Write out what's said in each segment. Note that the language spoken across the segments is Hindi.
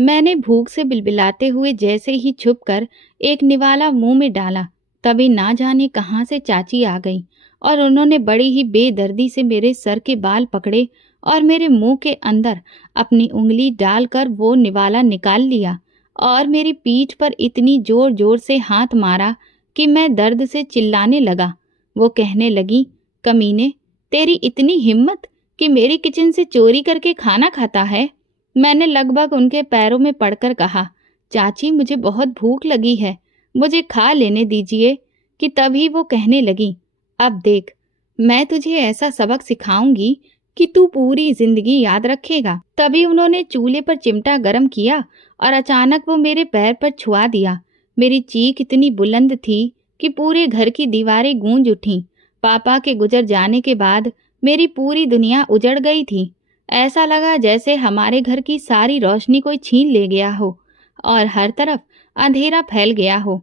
मैंने भूख से बिलबिलाते हुए जैसे ही छुपकर एक निवाला मुंह में डाला, तभी ना जाने कहां से चाची आ गई और उन्होंने बड़ी ही बेदर्दी से मेरे सर के बाल पकड़े और मेरे मुंह के अंदर अपनी उंगली डालकर वो निवाला निकाल लिया और मेरी पीठ पर इतनी जोर जोर से हाथ मारा कि मैं दर्द से चिल्लाने लगा। वो कहने लगी, कमीने, तेरी इतनी हिम्मत कि मेरी किचन से चोरी करके खाना खाता है। मैंने लगभग उनके पैरों में पड़कर कहा, चाची मुझे बहुत भूख लगी है, मुझे खा लेने दीजिए। कि तभी वो कहने लगी, अब देख, मैं तुझे ऐसा सबक सिखाऊंगी कि तू पूरी जिंदगी याद रखेगा। तभी उन्होंने चूल्हे पर चिमटा गरम किया और अचानक वो मेरे पैर पर छुआ दिया। मेरी चीख इतनी बुलंद थी कि पूरे घर की दीवारें गूंज उठीं। पापा के गुजर जाने के बाद मेरी पूरी दुनिया उजड़ गई थी। ऐसा लगा जैसे हमारे घर की सारी रोशनी कोई छीन ले गया हो और हर तरफ अंधेरा फैल गया हो।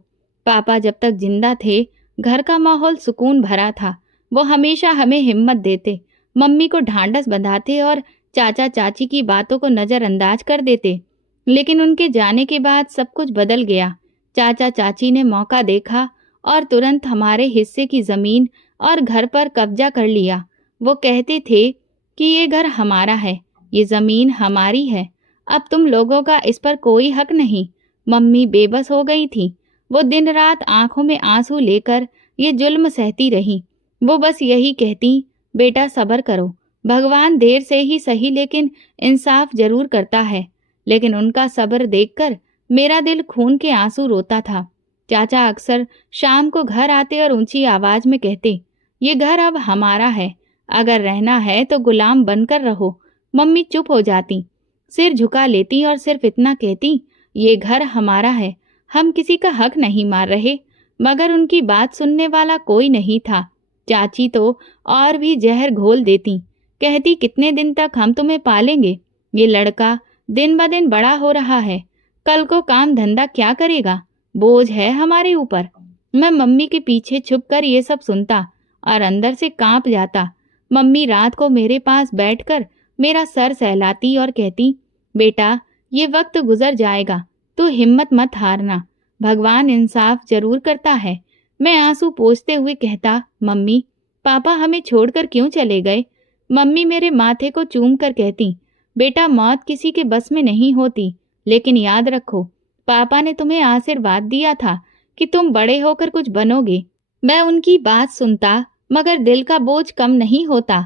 पापा जब तक जिंदा थे, घर का माहौल सुकून भरा था। वो हमेशा हमें हिम्मत देते, मम्मी को ढांढस बंधाते और चाचा चाची की बातों को नज़रअंदाज कर देते। लेकिन उनके जाने के बाद सब कुछ बदल गया। चाचा चाची ने मौका देखा और तुरंत हमारे हिस्से की ज़मीन और घर पर कब्जा कर लिया। वो कहते थे कि ये घर हमारा है, ये ज़मीन हमारी है, अब तुम लोगों का इस पर कोई हक नहीं। मम्मी बेबस हो गई थी। वो दिन रात आंखों में आंसू लेकर ये जुल्म सहती रही। वो बस यही कहती, बेटा सब्र करो, भगवान देर से ही सही लेकिन इंसाफ जरूर करता है। लेकिन उनका सब्र देखकर मेरा दिल खून के आंसू रोता था। चाचा अक्सर शाम को घर आते और ऊंची आवाज में कहते, ये घर अब हमारा है, अगर रहना है तो गुलाम बनकर रहो। मम्मी चुप हो जाती, सिर झुका लेती और सिर्फ इतना कहती, ये घर हमारा है, हम किसी का हक नहीं मार रहे। मगर उनकी बात सुनने वाला कोई नहीं था। चाची तो और भी जहर घोल देती, कहती, कितने दिन तक हम तुम्हें पालेंगे? ये लड़का दिन ब दिन बड़ा हो रहा है, कल को काम धंधा क्या करेगा? बोझ है हमारे ऊपर। मैं मम्मी के पीछे छुपकर ये सब सुनता और अंदर से कांप जाता। मम्मी रात को मेरे पास बैठकर मेरा सर सहलाती और कहती, बेटा ये वक्त गुजर जाएगा, तू हिम्मत मत हारना, भगवान इंसाफ जरूर करता है। मैं आंसू पोंछते हुए कहता, मम्मी पापा हमें छोड़कर क्यों चले गए? मम्मी मेरे माथे को चूम कर कहती, बेटा मौत किसी के बस में नहीं होती, लेकिन याद रखो पापा ने तुम्हें आशीर्वाद दिया था कि तुम बड़े होकर कुछ बनोगे। मैं उनकी बात सुनता मगर दिल का बोझ कम नहीं होता।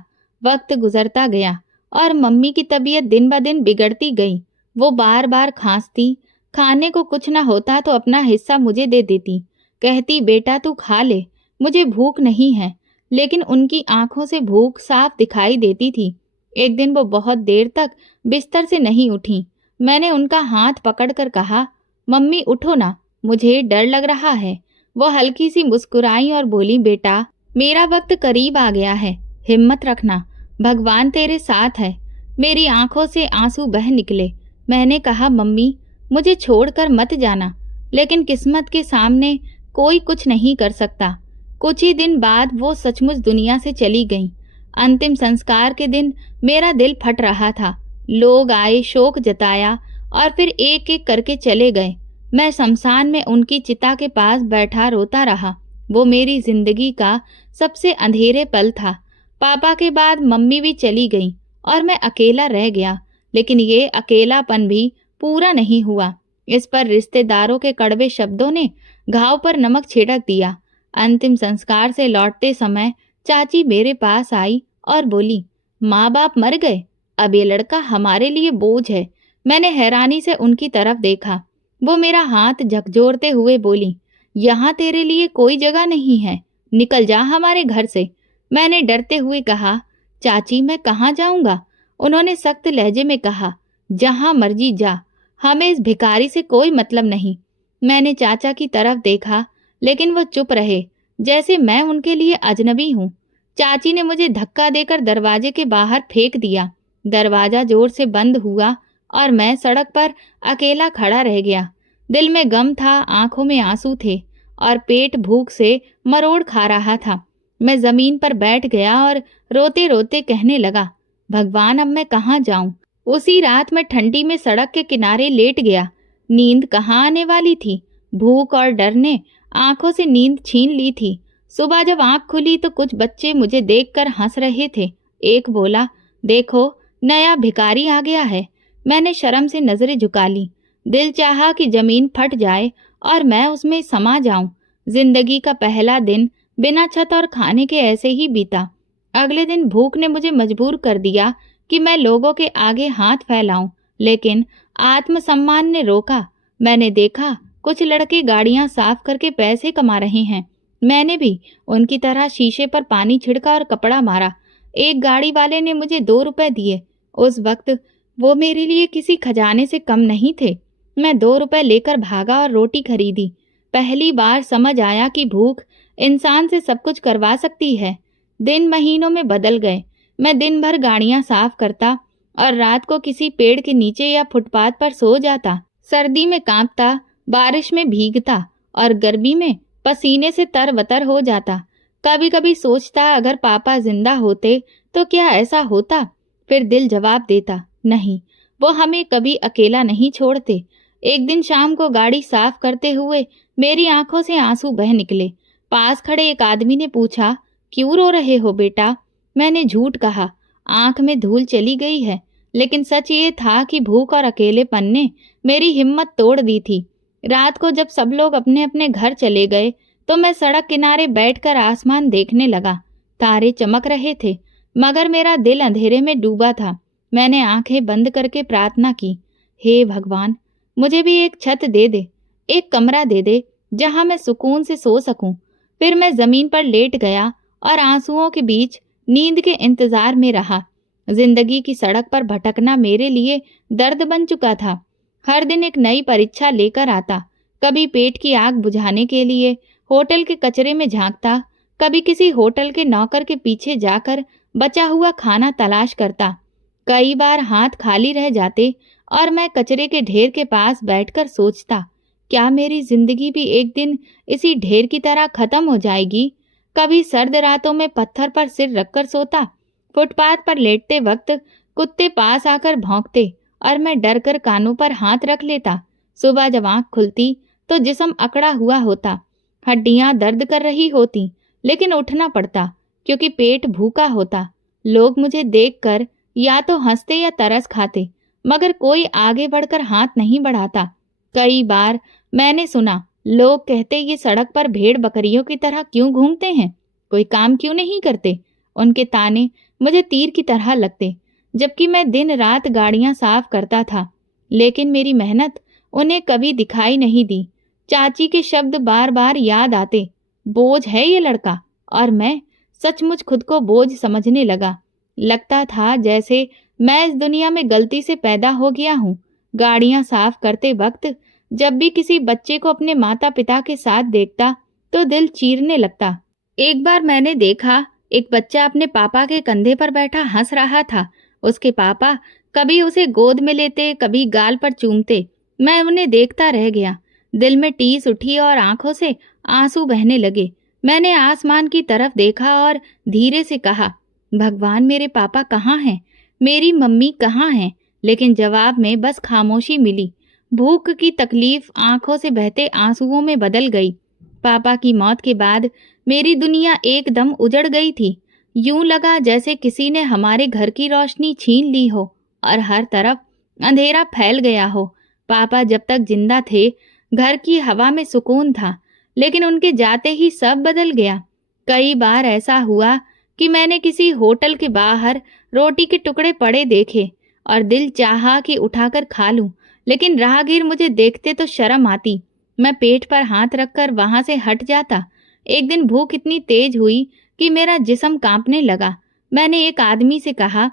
वक्त गुजरता गया और मम्मी की तबीयत दिन ब दिन बिगड़ती गई। वो बार बार खांसती, खाने को कुछ ना होता तो अपना हिस्सा मुझे दे देती, कहती, बेटा तू खा ले, मुझे भूख नहीं है। लेकिन उनकी आंखों से भूख साफ दिखाई देती थी। एक दिन वो बहुत देर तक बिस्तर से नहीं उठी। मैंने उनका हाथ पकड़कर कहा, मम्मी उठो ना, मुझे डर लग रहा है। वो हल्की सी मुस्कुराई और बोली, बेटा मेरा वक्त करीब आ गया है, हिम्मत रखना, भगवान तेरे साथ है। मेरी आंखों से आंसू बह निकले। मैंने कहा, मम्मी मुझे छोड़कर मत जाना। लेकिन किस्मत के सामने कोई कुछ नहीं कर सकता। कुछ ही दिन बाद वो सचमुच दुनिया से चली गईं। अंतिम संस्कार के दिन मेरा दिल फट रहा था। लोग आए, शोक जताया और फिर एक एक करके चले गए। मैं शमशान में उनकी चिता के पास बैठा रोता रहा। वो मेरी जिंदगी का सबसे अंधेरे पल था। पापा के बाद मम्मी भी चली गई और मैं अकेला रह गया। लेकिन ये अकेलापन भी पूरा नहीं हुआ। इस पर रिश्तेदारों के कड़वे शब्दों ने घाव पर नमक छिड़क दिया। अंतिम संस्कार से लौटते समय चाची मेरे पास आई और बोली, माँ बाप मर गए, अब ये लड़का हमारे लिए बोझ है। मैंने हैरानी से उनकी तरफ देखा। वो मेरा हाथ झकझोरते हुए बोली, यहाँ तेरे लिए कोई जगह नहीं है, निकल जा हमारे घर से। मैंने डरते हुए कहा, चाची मैं कहाँ जाऊंगा? उन्होंने सख्त लहजे में कहा, जहाँ मर्जी जा, हमें इस भिखारी से कोई मतलब नहीं। मैंने चाचा की तरफ देखा, लेकिन वो चुप रहे, जैसे मैं उनके लिए अजनबी हूँ। चाची ने मुझे धक्का देकर दरवाजे के बाहर फेंक दिया। दरवाजा जोर से बंद हुआ और मैं सड़क पर अकेला खड़ा रह गया। दिल में गम था, आंखों में आंसू थे और पेट भूख से मरोड़ खा रहा था। मैं जमीन पर बैठ गया और रोते रोते कहने लगा, भगवान अब मैं कहाँ जाऊं? उसी रात मैं ठंडी में सड़क के किनारे लेट गया। नींद कहाँ आने वाली थी। भूख और डर ने आंखों से नींद छीन ली थी। सुबह जब आंख खुली तो कुछ बच्चे मुझे देखकर हंस रहे थे। एक बोला, देखो नया भिखारी आ गया है। मैंने शर्म से नजरें झुका ली। दिल चाहा कि जमीन फट जाए और मैं उसमें समा जाऊं। जिंदगी का पहला दिन बिना छत और खाने के ऐसे ही बीता। अगले दिन भूख ने मुझे मजबूर कर दिया कि मैं लोगों के आगे हाथ फैलाऊं, लेकिन आत्मसम्मान ने रोका। मैंने देखा कुछ लड़के गाड़ियां साफ करके पैसे कमा रहे हैं। मैंने भी उनकी तरह शीशे पर पानी छिड़का और कपड़ा मारा। एक गाड़ी वाले ने मुझे 2 रुपए दिए। उस वक्त वो मेरे लिए किसी खजाने से कम नहीं थे। मैं 2 रुपए लेकर भागा और रोटी खरीदी। पहली बार समझ आया कि भूख इंसान से सब कुछ करवा सकती है। दिन महीनों में बदल गए। मैं दिन भर गाड़ियां साफ करता और रात को किसी पेड़ के नीचे या फुटपाथ पर सो जाता। सर्दी में कांपता, बारिश में भीगता और गर्मी में पसीने से तरबतर हो जाता। कभी कभी सोचता अगर पापा जिंदा होते तो क्या ऐसा होता। फिर दिल जवाब देता, नहीं, वो हमें कभी अकेला नहीं छोड़ते। एक दिन शाम को गाड़ी साफ करते हुए मेरी आंखों से आंसू बह निकले। पास खड़े एक आदमी ने पूछा, क्यों रो रहे हो बेटा? मैंने झूठ कहा, आंख में धूल चली गई है। लेकिन सच ये था कि भूख और अकेलेपन ने मेरी हिम्मत तोड़ दी थी। रात को जब सब लोग अपने अपने घर चले गए तो मैं सड़क किनारे बैठकर आसमान देखने लगा। तारे चमक रहे थे, मगर मेरा दिल अंधेरे में डूबा था। मैंने आंखें बंद करके प्रार्थना की, हे भगवान, मुझे भी एक छत दे दे, एक कमरा दे दे जहां मैं सुकून से सो सकूं। फिर मैं जमीन पर लेट गया और आंसुओं के बीच नींद के इंतजार में रहा। जिंदगी की सड़क पर भटकना मेरे लिए दर्द बन चुका था। हर दिन एक नई परीक्षा लेकर आता। कभी पेट की आग बुझाने के लिए होटल के कचरे में झांकता, कभी किसी होटल के नौकर के पीछे जाकर बचा हुआ खाना तलाश करता। कई बार हाथ खाली रह जाते और मैं कचरे के ढेर के पास बैठकर सोचता, क्या मेरी जिंदगी भी एक दिन इसी ढेर की तरह खत्म हो जाएगी? कभी सर्द रातों में पत्थर पर सिर रखकर सोता। फुटपाथ पर लेटते वक्त कुत्ते पास आकर भौंकते और मैं डर कर कानों पर हाथ रख लेता। सुबह जब आंख खुलती तो जिस्म अकड़ा हुआ होता, हड्डियां दर्द कर रही होती, लेकिन उठना पड़ता क्योंकि पेट भूखा होता। लोग मुझे देखकर या तो हंसते या तरस खाते, मगर कोई आगे बढ़कर हाथ नहीं बढ़ाता। कई बार मैंने सुना, लोग कहते ये सड़क पर भेड़ बकरियों की तरह क्यों घूमते हैं, कोई काम क्यों नहीं करते। उनके ताने मुझे तीर की तरह लगते, जबकि मैं दिन रात गाड़ियां साफ करता था, लेकिन मेरी मेहनत उन्हें कभी दिखाई नहीं दी। चाची के शब्द बार बार याद आते, बोझ है ये लड़का। और मैं सचमुच खुद को बोझ समझने लगा। लगता था जैसे मैं इस दुनिया में गलती से पैदा हो गया हूँ। गाड़ियां साफ करते वक्त जब भी किसी बच्चे को अपने माता पिता के साथ देखता तो दिल चीरने लगता। एक बार मैंने देखा एक बच्चा अपने पापा के कंधे पर बैठा हंस रहा था। उसके पापा कभी उसे गोद में लेते, कभी गाल पर चूमते। मैं उन्हें देखता रह गया। दिल में टीस उठी और आंखों से आंसू बहने लगे। मैंने आसमान की तरफ देखा और धीरे से कहा, भगवान, मेरे पापा कहाँ हैं? मेरी मम्मी कहाँ हैं? लेकिन जवाब में बस खामोशी मिली। भूख की तकलीफ आंखों से बहते आंसुओं में बदल गई। पापा की मौत के बाद मेरी दुनिया एकदम उजड़ गई थी। यूं लगा जैसे किसी ने हमारे घर की रोशनी छीन ली हो और हर तरफ अंधेरा फैल गया हो। पापा जब तक जिंदा थे घर की हवा में सुकून था, लेकिन उनके जाते ही सब बदल गया। कई बार ऐसा हुआ कि मैंने किसी होटल के बाहर रोटी के टुकड़े पड़े देखे और दिल चाहा कि उठाकर खा लूं, लेकिन राहगीर मुझे देखते तो शर्म आती। मैं पेट पर हाथ रखकर वहां से हट जाता। एक दिन भूख इतनी तेज हुई कि मेरा जिस्म कांपने लगा। मैंने एक आदमी से कहा,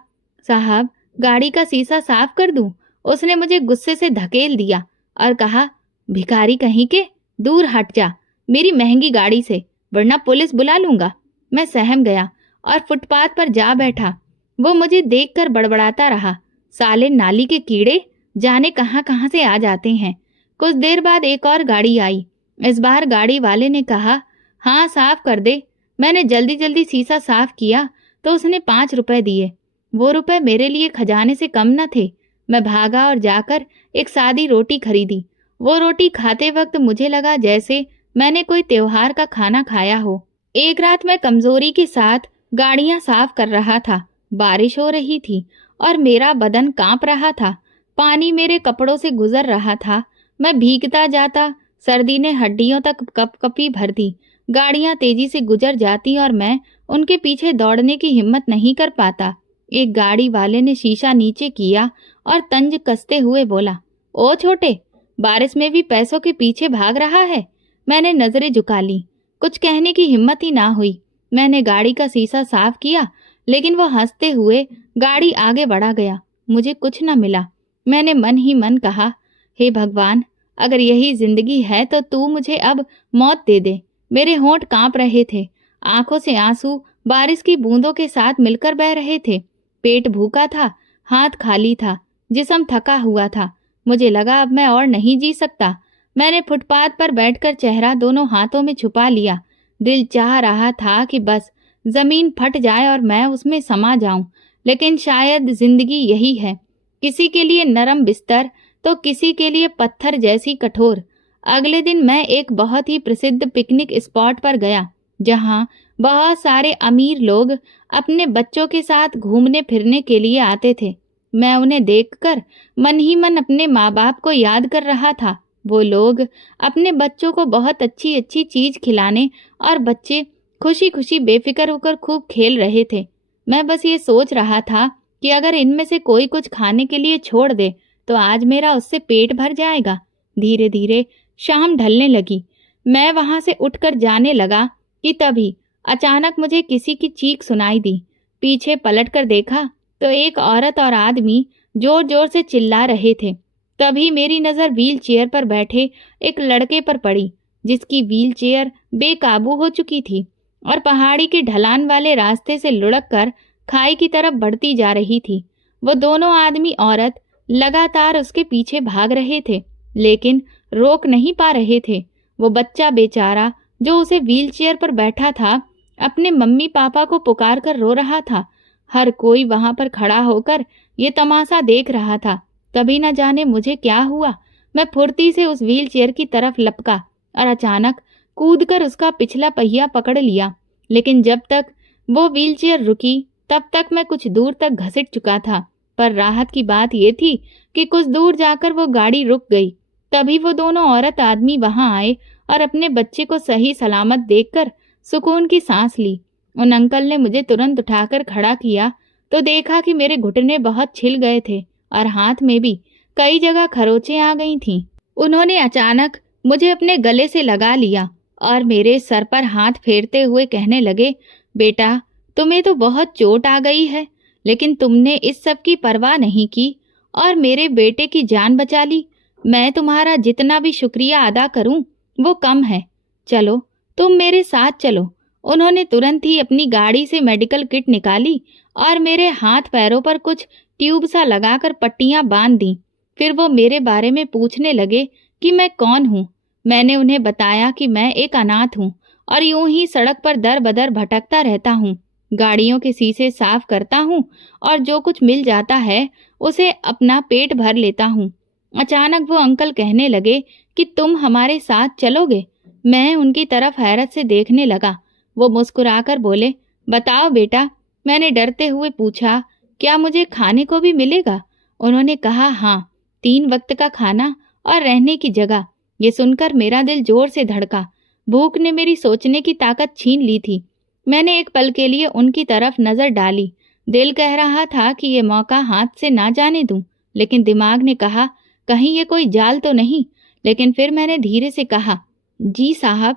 साहब, गाड़ी का शीशा साफ कर दूं? उसने मुझे गुस्से से धकेल दिया और कहा, भिखारी कहीं के, दूर हट जा मेरी महंगी गाड़ी से, वरना पुलिस बुला लूंगा। मैं सहम गया और फुटपाथ पर जा बैठा। वो मुझे देखकर बड़बड़ाता रहा, साले नाली के कीड़े, जाने कहां कहां से आ जाते हैं। कुछ देर बाद एक और गाड़ी आई। इस बार गाड़ी वाले ने कहा, हाँ साफ कर दे। मैंने जल्दी जल्दी शीशा साफ किया तो उसने 5 रुपए दिए। वो रुपए मेरे लिए खजाने से कम न थे, मैं भागा और जाकर एक सादी रोटी खरीदी। वो रोटी खाते वक्त मुझे लगा जैसे मैंने कोई त्योहार का खाना खाया हो। एक रात मैं कमजोरी के साथ गाड़ियां साफ कर रहा था। बारिश हो रही थी और मेरा बदन कांप रहा था। पानी मेरे कपड़ों से गुजर रहा था। मैं भीगता जाता। सर्दी ने हड्डियों तक कपकपी भर दी। गाड़ियां तेजी से गुजर जाती और मैं उनके पीछे दौड़ने की हिम्मत नहीं कर पाता। एक गाड़ी वाले ने शीशा नीचे किया और तंज कसते हुए बोला, ओ छोटे, बारिश में भी पैसों के पीछे भाग रहा है। मैंने नजरें झुका ली। कुछ कहने की हिम्मत ही ना हुई। मैंने गाड़ी का शीशा साफ किया, लेकिन वो हंसते हुए गाड़ी आगे बढ़ा गया। मुझे कुछ न मिला। मैंने मन ही मन कहा, हे भगवान, अगर यही जिंदगी है तो तू मुझे अब मौत दे दे। मेरे होंठ कांप रहे थे। आंखों से आंसू बारिश की बूंदों के साथ मिलकर बह रहे थे। पेट भूखा था, हाथ खाली था, जिस्म थका हुआ था। मुझे लगा अब मैं और नहीं जी सकता। मैंने फुटपाथ पर बैठकर चेहरा दोनों हाथों में छुपा लिया। दिल चाह रहा था कि बस जमीन फट जाए और मैं उसमें समा जाऊं, लेकिन शायद जिंदगी यही है, किसी के लिए नरम बिस्तर तो किसी के लिए पत्थर जैसी कठोर। अगले दिन मैं एक बहुत ही प्रसिद्ध पिकनिक स्पॉट पर गया, जहां बहुत सारे अमीर लोग अपने बच्चों के साथ घूमने फिरने के लिए आते थे। मैं उन्हें देखकर मन ही मन अपने माँ बाप को याद कर रहा था। वो लोग अपने बच्चों को बहुत अच्छी अच्छी चीज खिलाने और बच्चे खुशी खुशी बेफिक्र होकर खूब खेल रहे थे। मैं बस ये सोच रहा था कि अगर इनमें से कोई कुछ खाने के लिए छोड़ दे तो आज मेरा उससे पेट भर जाएगा। धीरे धीरे शाम ढलने लगी। मैं वहां से उठकर जाने लगा कि तभी अचानक मुझे किसी की चीख सुनाई दी। पीछे पलटकर देखा तो एक औरत और आदमी जोर जोर से चिल्ला रहे थे। तभी मेरी नजर व्हील चेयर पर बैठे एक लड़के पर पड़ी, जिसकी व्हील चेयर बेकाबू हो चुकी थी और पहाड़ी की ढलान वाले रास्ते से लुढ़क कर खाई की तरफ बढ़ती जा रही थी। वो दोनों आदमी औरत लगातार उसके पीछे भाग रहे थे, लेकिन रोक नहीं पा रहे थे। वो बच्चा बेचारा जो उसे व्हील चेयर पर बैठा था, अपने मम्मी पापा को पुकार कर रो रहा था। हर कोई वहां पर खड़ा होकर ये तमाशा देख रहा था। तभी न जाने मुझे क्या हुआ, मैं फुर्ती से उस व्हील चेयर की तरफ लपका और अचानक कूदकर उसका पिछला पहिया पकड़ लिया। लेकिन जब तक वो व्हील चेयर रुकी तब तक मैं कुछ दूर तक घसीट चुका था। पर राहत की बात यह थी कि कुछ दूर जाकर वो गाड़ी रुक गई। तभी वो दोनों औरत आदमी वहां आए और अपने बच्चे को सही सलामत देखकर सुकून की सांस ली। उन अंकल ने मुझे तुरंत उठाकर खड़ा किया तो देखा कि मेरे घुटने बहुत छिल गए थे और हाथ में भी कई जगह खरोंचें आ गई थीं। उन्होंने अचानक मुझे अपने गले से लगा लिया और मेरे सर पर हाथ फेरते हुए कहने लगे, बेटा, तुम्हें तो बहुत चोट आ गई है, लेकिन तुमने इस सब की परवाह नहीं की और मेरे बेटे की जान बचा ली। मैं तुम्हारा जितना भी शुक्रिया अदा करूं वो कम है। चलो, तुम मेरे साथ चलो। उन्होंने तुरंत ही अपनी गाड़ी से मेडिकल किट निकाली और मेरे हाथ पैरों पर कुछ ट्यूब सा लगाकर पट्टियां बांध दी। फिर वो मेरे बारे में पूछने लगे कि मैं कौन हूँ। मैंने उन्हें बताया कि मैं एक अनाथ हूँ और यूं ही सड़क पर दर बदर भटकता रहता हूँ। गाड़ियों के शीशे साफ करता हूँ और जो कुछ मिल जाता है उसे अपना पेट भर लेता हूँ। अचानक वो अंकल कहने लगे कि तुम हमारे साथ चलोगे। मैं उनकी तरफ हैरत से देखने लगा। वो मुस्कुराकर बोले, बताओ बेटा। मैंने डरते हुए पूछा, क्या मुझे खाने को भी मिलेगा? उन्होंने कहा, हाँ, 3 वक्त का खाना और रहने की जगह। ये सुनकर मेरा दिल जोर से धड़का। भूख ने मेरी सोचने की ताकत छीन ली थी। मैंने एक पल के लिए उनकी तरफ नजर डाली। दिल कह रहा था कि ये मौका हाथ से ना जाने दूं, लेकिन दिमाग ने कहा, कहीं ये कोई जाल तो नहीं। लेकिन फिर मैंने धीरे से कहा, जी साहब,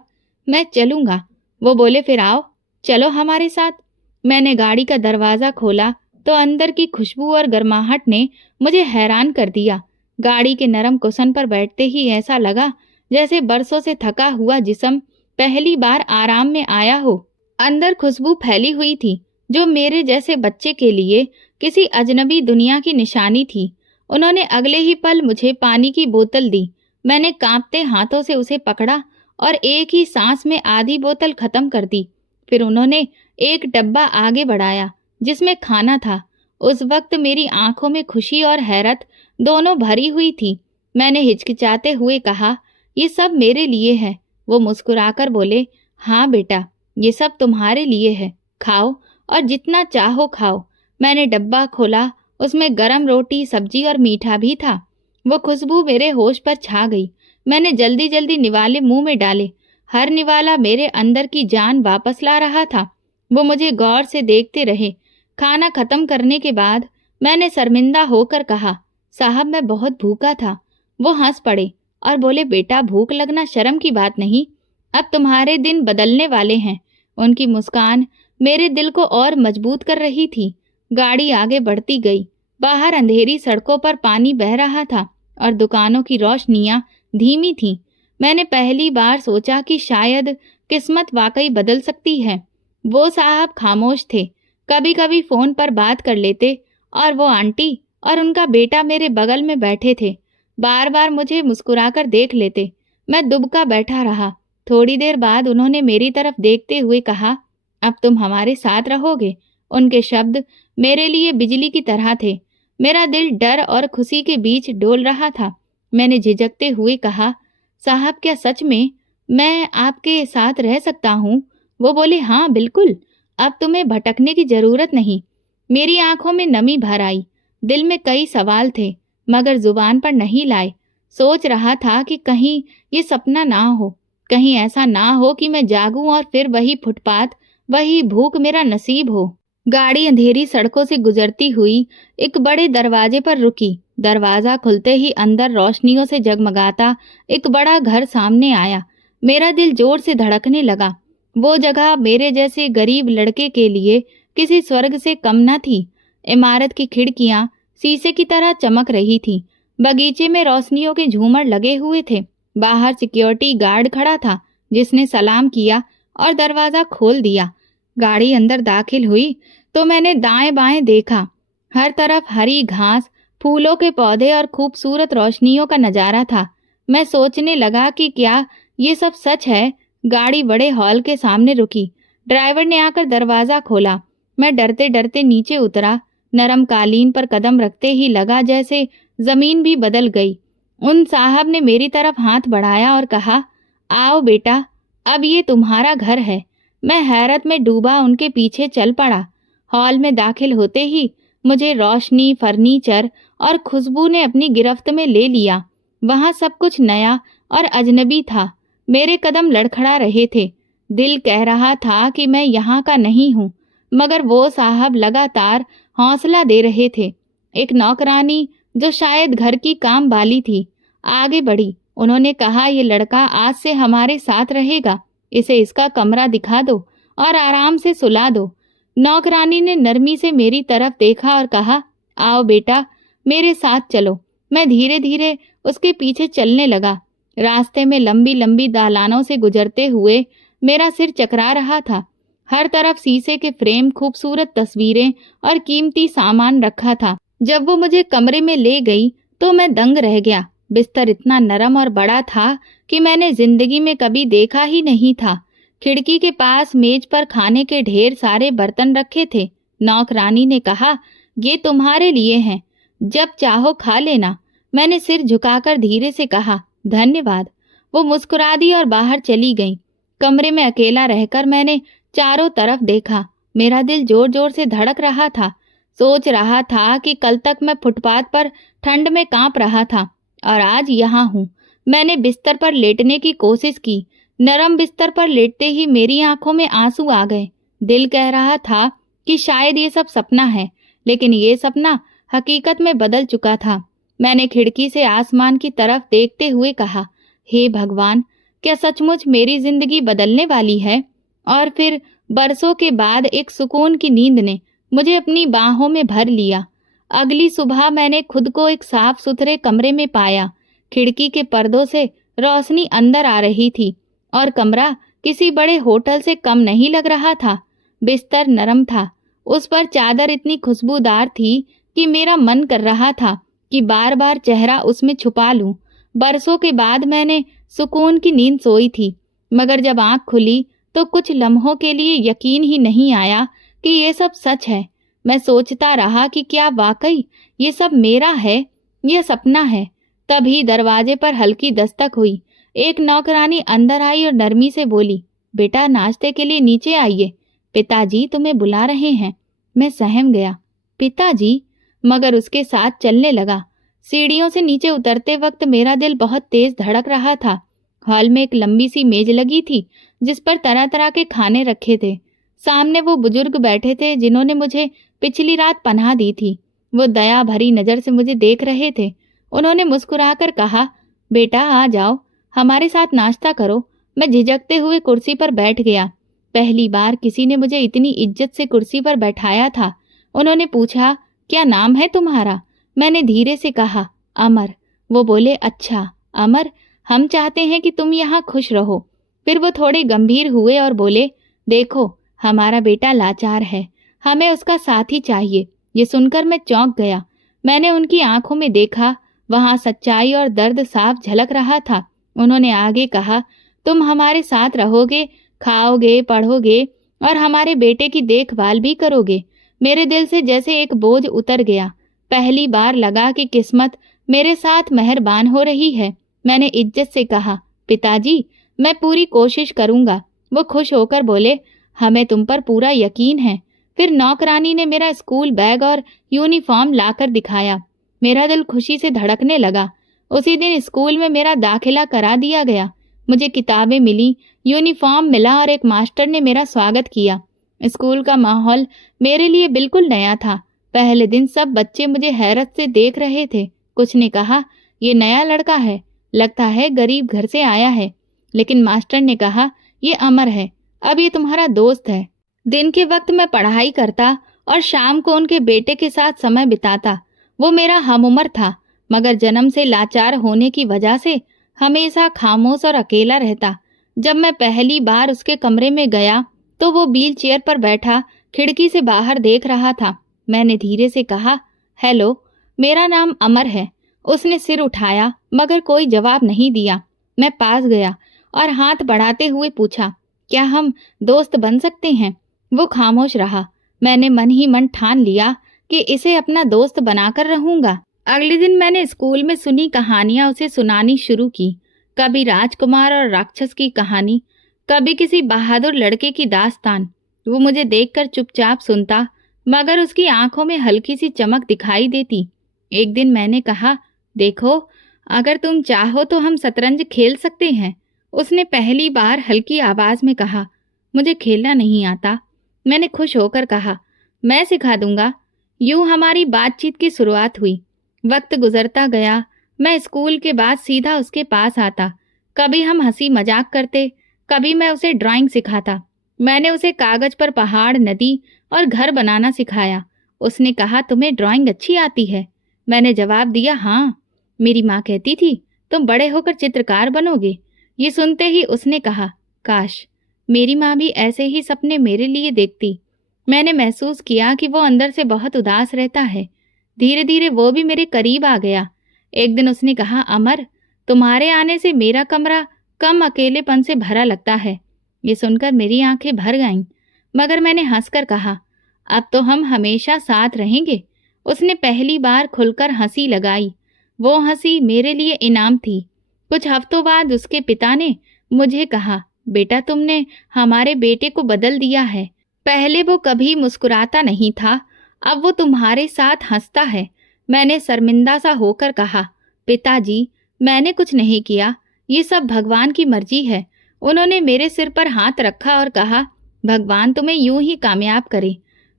मैं चलूंगा। वो बोले, फिर आओ, चलो हमारे साथ। मैंने गाड़ी का दरवाजा खोला तो अंदर की खुशबू और गर्माहट ने मुझे हैरान कर दिया। गाड़ी के नरम कुशन पर बैठते ही ऐसा लगा जैसे बरसों से थका हुआ जिस्म पहली बार आराम में आया हो। अंदर खुशबू फैली हुई थी जो मेरे जैसे बच्चे के लिए किसी अजनबी दुनिया की निशानी थी। उन्होंने अगले ही पल मुझे पानी की बोतल दी। मैंने कांपते हाथों से उसे पकड़ा और एक ही सांस में आधी बोतल खत्म कर दी। फिर उन्होंने एक डब्बा आगे बढ़ाया जिसमें खाना था। उस वक्त मेरी आंखों में खुशी और हैरत दोनों भरी हुई थी। मैंने हिचकिचाते हुए कहा, ये सब मेरे लिए है। वो मुस्कुराकर बोले, हाँ बेटा, ये सब तुम्हारे लिए है, खाओ और जितना चाहो खाओ। मैंने डब्बा खोला, उसमें गरम रोटी, सब्जी और मीठा भी था। वो खुशबू मेरे होश पर छा गई। मैंने जल्दी जल्दी निवाले मुंह में डाले। हर निवाला मेरे अंदर की जान वापस ला रहा था। वो मुझे गौर से देखते रहे। खाना खत्म करने के बाद मैंने शर्मिंदा होकर कहा, साहब मैं बहुत भूखा था। वो हंस पड़े और बोले, बेटा भूख लगना शर्म की बात नहीं, अब तुम्हारे दिन बदलने वाले हैं। उनकी मुस्कान मेरे दिल को और मजबूत कर रही थी। गाड़ी आगे बढ़ती गई। बाहर अंधेरी सड़कों पर पानी बह रहा था और दुकानों की रोशनियां धीमी थीं। मैंने पहली बार सोचा कि शायद किस्मत वाकई बदल सकती है। वो साहब खामोश थे, कभी कभी फोन पर बात कर लेते और वो आंटी और उनका बेटा मेरे बगल में बैठे थे। बार बार मुझे मुस्कुराकर देख लेते। मैं दुबका बैठा रहा। थोड़ी देर बाद उन्होंने मेरी तरफ देखते हुए कहा, अब तुम हमारे साथ रहोगे। उनके शब्द मेरे लिए बिजली की तरह थे। मेरा दिल डर और खुशी के बीच डोल रहा था। मैंने झिझकते हुए कहा, साहब क्या सच में मैं आपके साथ रह सकता हूँ? वो बोले, हाँ बिल्कुल, अब तुम्हें भटकने की जरूरत नहीं। मेरी आंखों में नमी भर आई। दिल में कई सवाल थे मगर जुबान पर नहीं लाए। सोच रहा था कि कहीं ये सपना ना हो, कहीं ऐसा ना हो कि मैं जागूं और फिर वही फुटपाथ, वही भूख मेरा नसीब हो। गाड़ी अंधेरी सड़कों से गुजरती हुई एक बड़े दरवाजे पर रुकी। दरवाजा खुलते ही अंदर रोशनियों से जगमगाता एक बड़ा घर सामने आया। मेरा दिल जोर से धड़कने लगा। वो जगह मेरे जैसे गरीब लड़के के लिए किसी स्वर्ग से कम न थी। इमारत की खिड़कियां शीशे की तरह चमक रही थी। बगीचे में रोशनियों के झूमर लगे हुए थे। बाहर सिक्योरिटी गार्ड खड़ा था, जिसने सलाम किया और दरवाजा खोल दिया। गाड़ी अंदर दाखिल हुई तो मैंने दाएं बाएं देखा। हर तरफ हरी घास, फूलों के पौधे और खूबसूरत रोशनियों का नजारा था। मैं सोचने लगा कि क्या ये सब सच है। गाड़ी बड़े हॉल के सामने रुकी। ड्राइवर ने आकर दरवाजा खोला। मैं डरते डरते नीचे उतरा। नरम कालीन पर कदम रखते ही लगा जैसे जमीन भी बदल गई। उन साहब ने मेरी तरफ हाथ बढ़ाया और कहा, आओ बेटा, अब ये तुम्हारा घर है। मैं हैरत में डूबा उनके पीछे चल पड़ा। हॉल में दाखिल होते ही मुझे रोशनी, फर्नीचर और खुशबू ने अपनी गिरफ्त में ले लिया। वहां सब कुछ नया और अजनबी था। मेरे कदम लड़खड़ा रहे थे। दिल कह रहा था कि मैं यहाँ का नहीं हूँ, मगर वो साहब लगातार हौसला दे रहे थे। एक नौकरानी जो शायद घर की काम वाली थी, आगे बढ़ी। उन्होंने कहा, ये लड़का आज से हमारे साथ रहेगा, इसे इसका कमरा दिखा दो और आराम से सुला दो। नौकरानी ने नरमी से मेरी तरफ देखा और कहा, आओ बेटा, मेरे साथ चलो। मैं धीरे धीरे उसके पीछे चलने लगा। रास्ते में लंबी लंबी दालानों से गुजरते हुए मेरा सिर चकरा रहा था। हर तरफ शीशे के फ्रेम, खूबसूरत तस्वीरें और कीमती सामान रखा था। जब वो मुझे कमरे में ले गई तो मैं दंग रह गया। बिस्तर इतना नरम और बड़ा था कि मैंने जिंदगी में कभी देखा ही नहीं था। खिड़की के पास मेज पर खाने के ढेर सारे बर्तन रखे थे। नौकरानी ने कहा, ये तुम्हारे लिए हैं, जब चाहो खा लेना। मैंने सिर झुकाकर धीरे से कहा, धन्यवाद। वो मुस्कुरा दी और बाहर चली गई। कमरे में अकेला रहकर मैंने चारों तरफ देखा। मेरा दिल जोर जोर से धड़क रहा था। सोच रहा था कि कल तक मैं फुटपाथ पर ठंड में कांप रहा था और आज यहाँ हूँ। मैंने बिस्तर पर लेटने की कोशिश की। नरम बिस्तर पर लेटते ही मेरी आंखों में आंसू आ गए। दिल कह रहा था कि शायद ये सब सपना है, लेकिन ये सपना हकीकत में बदल चुका था। मैंने खिड़की से आसमान की तरफ देखते हुए कहा, हे भगवान, क्या सचमुच मेरी जिंदगी बदलने वाली है? और फिर बरसों के बाद एक सुकून की नींद ने मुझे अपनी बाहों में भर लिया। अगली सुबह मैंने खुद को एक साफ सुथरे कमरे में पाया। खिड़की के पर्दों से रोशनी अंदर आ रही थी और कमरा किसी बड़े होटल से कम नहीं लग रहा था। बिस्तर नरम था, उस पर चादर इतनी खुशबूदार थी कि मेरा मन कर रहा था कि बार बार चेहरा उसमें छुपा लूं। बरसों के बाद मैंने सुकून की नींद सोई थी, मगर जब आंख खुली तो कुछ लम्हों के लिए यकीन ही नहीं आया कि ये सब सच है। मैं सोचता रहा कि क्या वाकई ये सब मेरा है? यह सपना है। तभी दरवाजे पर हल्की दस्तक हुई। एक नौकरानी अंदर आई और नरमी से बोली, बेटा नाश्ते के लिए नीचे आइए, पिताजी तुम्हें बुला रहे हैं। मैं सहम गया। पिताजी? मगर उसके साथ चलने लगा। सीढ़ियों से नीचे उतरते वक्त मेरा दिल बहुत तेज धड़क रहा था। हॉल में एक लंबी सी मेज लगी थी जिस पर तरह तरह के खाने रखे थे। सामने वो बुजुर्ग बैठे थे जिन्होंने मुझे पिछली रात पनाह दी थी। वो दया भरी नजर से मुझे देख रहे थे। उन्होंने मुस्कुराकर कहा, बेटा आ जाओ, हमारे साथ नाश्ता करो। मैं झिझकते हुए कुर्सी पर बैठ गया। पहली बार किसी ने मुझे इतनी इज्जत से कुर्सी पर बैठाया था। उन्होंने पूछा, क्या नाम है तुम्हारा? मैंने धीरे से कहा, अमर। वो बोले, अच्छा अमर, हम चाहते हैं कि तुम यहाँ खुश रहो। फिर वो थोड़े गंभीर हुए और बोले, देखो हमारा बेटा लाचार है, हमें उसका साथी चाहिए। ये सुनकर मैं चौंक गया। मैंने उनकी आंखों में देखा, वहां सच्चाई और दर्द साफ झलक रहा था। उन्होंने आगे कहा, तुम हमारे साथ रहोगे, खाओगे, पढ़ोगे और हमारे बेटे की देखभाल भी करोगे। मेरे दिल से जैसे एक बोझ उतर गया। पहली बार लगा कि किस्मत मेरे साथ मेहरबान हो रही है। मैंने इज्जत से कहा, पिताजी मैं पूरी कोशिश करूंगा। वो खुश होकर बोले, हमें तुम पर पूरा यकीन है। फिर नौकरानी ने मेरा स्कूल बैग और यूनिफॉर्म लाकर दिखाया। मेरा दिल खुशी से धड़कने लगा। उसी दिन स्कूल में मेरा दाखिला करा दिया गया। मुझे किताबें मिली, यूनिफॉर्म मिला और एक मास्टर ने मेरा स्वागत किया। स्कूल का माहौल मेरे लिए बिल्कुल नया था। पहले दिन सब बच्चे मुझे हैरत से देख रहे थे। कुछ ने कहा, ये नया लड़का है, लगता है गरीब घर से आया है। लेकिन मास्टर ने कहा, ये अमर है, अब ये तुम्हारा दोस्त है। दिन के वक्त मैं पढ़ाई करता और शाम को उनके बेटे के साथ समय बिताता। वो मेरा हमउम्र था, मगर जन्म से लाचार होने की वजह से हमेशा खामोश और अकेला रहता। जब मैं पहली बार उसके कमरे में गया तो वो व्हील चेयर पर बैठा खिड़की से बाहर देख रहा था। मैंने धीरे से कहा, हेलो, मेरा नाम अमर है। उसने सिर उठाया मगर कोई जवाब नहीं दिया। मैं पास गया और हाथ बढ़ाते हुए पूछा, क्या हम दोस्त बन सकते हैं? वो खामोश रहा। मैंने मन ही मन ठान लिया कि इसे अपना दोस्त बनाकर रहूंगा। अगले दिन मैंने स्कूल में सुनी कहानियां उसे सुनानी शुरू की। कभी राजकुमार और राक्षस की कहानी, कभी किसी बहादुर लड़के की दास्तान। वो मुझे देखकर चुपचाप सुनता, मगर उसकी आंखों में हल्की सी चमक दिखाई देती। एक दिन मैंने कहा, देखो, अगर तुम चाहो तो हम शतरंज खेल सकते हैं। उसने पहली बार हल्की आवाज में कहा, मुझे खेलना नहीं आता। मैंने खुश होकर कहा, मैं सिखा दूंगा। यूं हमारी बातचीत की शुरुआत हुई। वक्त गुजरता गया। मैं स्कूल के बाद सीधा उसके पास आता। कभी हम हंसी मजाक करते, कभी मैं उसे ड्राइंग सिखाता। मैंने उसे कागज पर पहाड़, नदी और घर बनाना सिखाया। उसने कहा, तुम्हें ड्राइंग अच्छी आती है? मैंने जवाब दिया, हाँ, मेरी माँ कहती थी तुम बड़े होकर चित्रकार बनोगे। ये सुनते ही उसने कहा, काश मेरी माँ भी ऐसे ही सपने मेरे लिए देखती। मैंने महसूस किया कि वो अंदर से बहुत उदास रहता है। धीरे धीरे वो भी मेरे करीब आ गया। एक दिन उसने कहा, अमर, तुम्हारे आने से मेरा कमरा कम अकेलेपन से भरा लगता है। ये सुनकर मेरी आंखें भर गईं, मगर मैंने हंसकर कहा, अब तो हम हमेशा साथ रहेंगे। उसने पहली बार खुलकर हंसी लगाई। वो हंसी मेरे लिए इनाम थी। कुछ हफ्तों बाद उसके पिता ने मुझे कहा, बेटा तुमने हमारे बेटे को बदल दिया है। पहले वो कभी मुस्कुराता नहीं था, अब वो तुम्हारे साथ हंसता है। मैंने शर्मिंदा सा होकर कहा, पिताजी मैंने कुछ नहीं किया, ये सब भगवान की मर्जी है। उन्होंने मेरे सिर पर हाथ रखा और कहा, भगवान तुम्हें यूं ही कामयाब करे।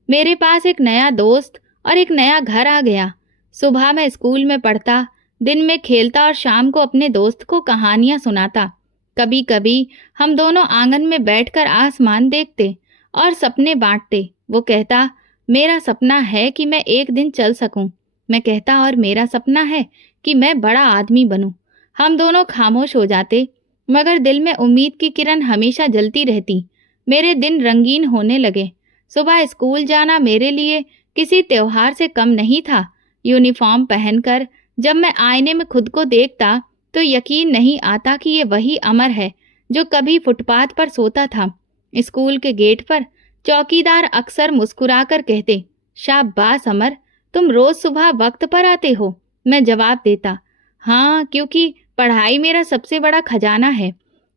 मेरे पास एक नया दोस्त और एक नया घर आ गया। सुबह मैं स्कूल में पढ़ता, दिन में खेलता और शाम को अपने दोस्त को कहानियां सुनाता। कभी कभी हम दोनों आंगन में बैठकर आसमान देखते और सपने बांटते। वो कहता, मेरा सपना है कि मैं एक दिन चल सकूं। मैं कहता, और मेरा सपना है कि मैं बड़ा आदमी बनूं। हम दोनों खामोश हो जाते, मगर दिल में उम्मीद की किरण हमेशा जलती रहती। मेरे दिन रंगीन होने लगे। सुबह स्कूल जाना मेरे लिए किसी त्योहार से कम नहीं था। यूनिफॉर्म पहनकर जब मैं आईने में खुद को देखता तो यकीन नहीं आता कि ये वही अमर है जो कभी फुटपाथ पर सोता था। स्कूल के गेट पर चौकीदार अक्सर मुस्कुराकर कहते, शाबाश अमर, तुम रोज सुबह वक्त पर आते हो। मैं जवाब देता, हाँ, क्योंकि पढ़ाई मेरा सबसे बड़ा खजाना है।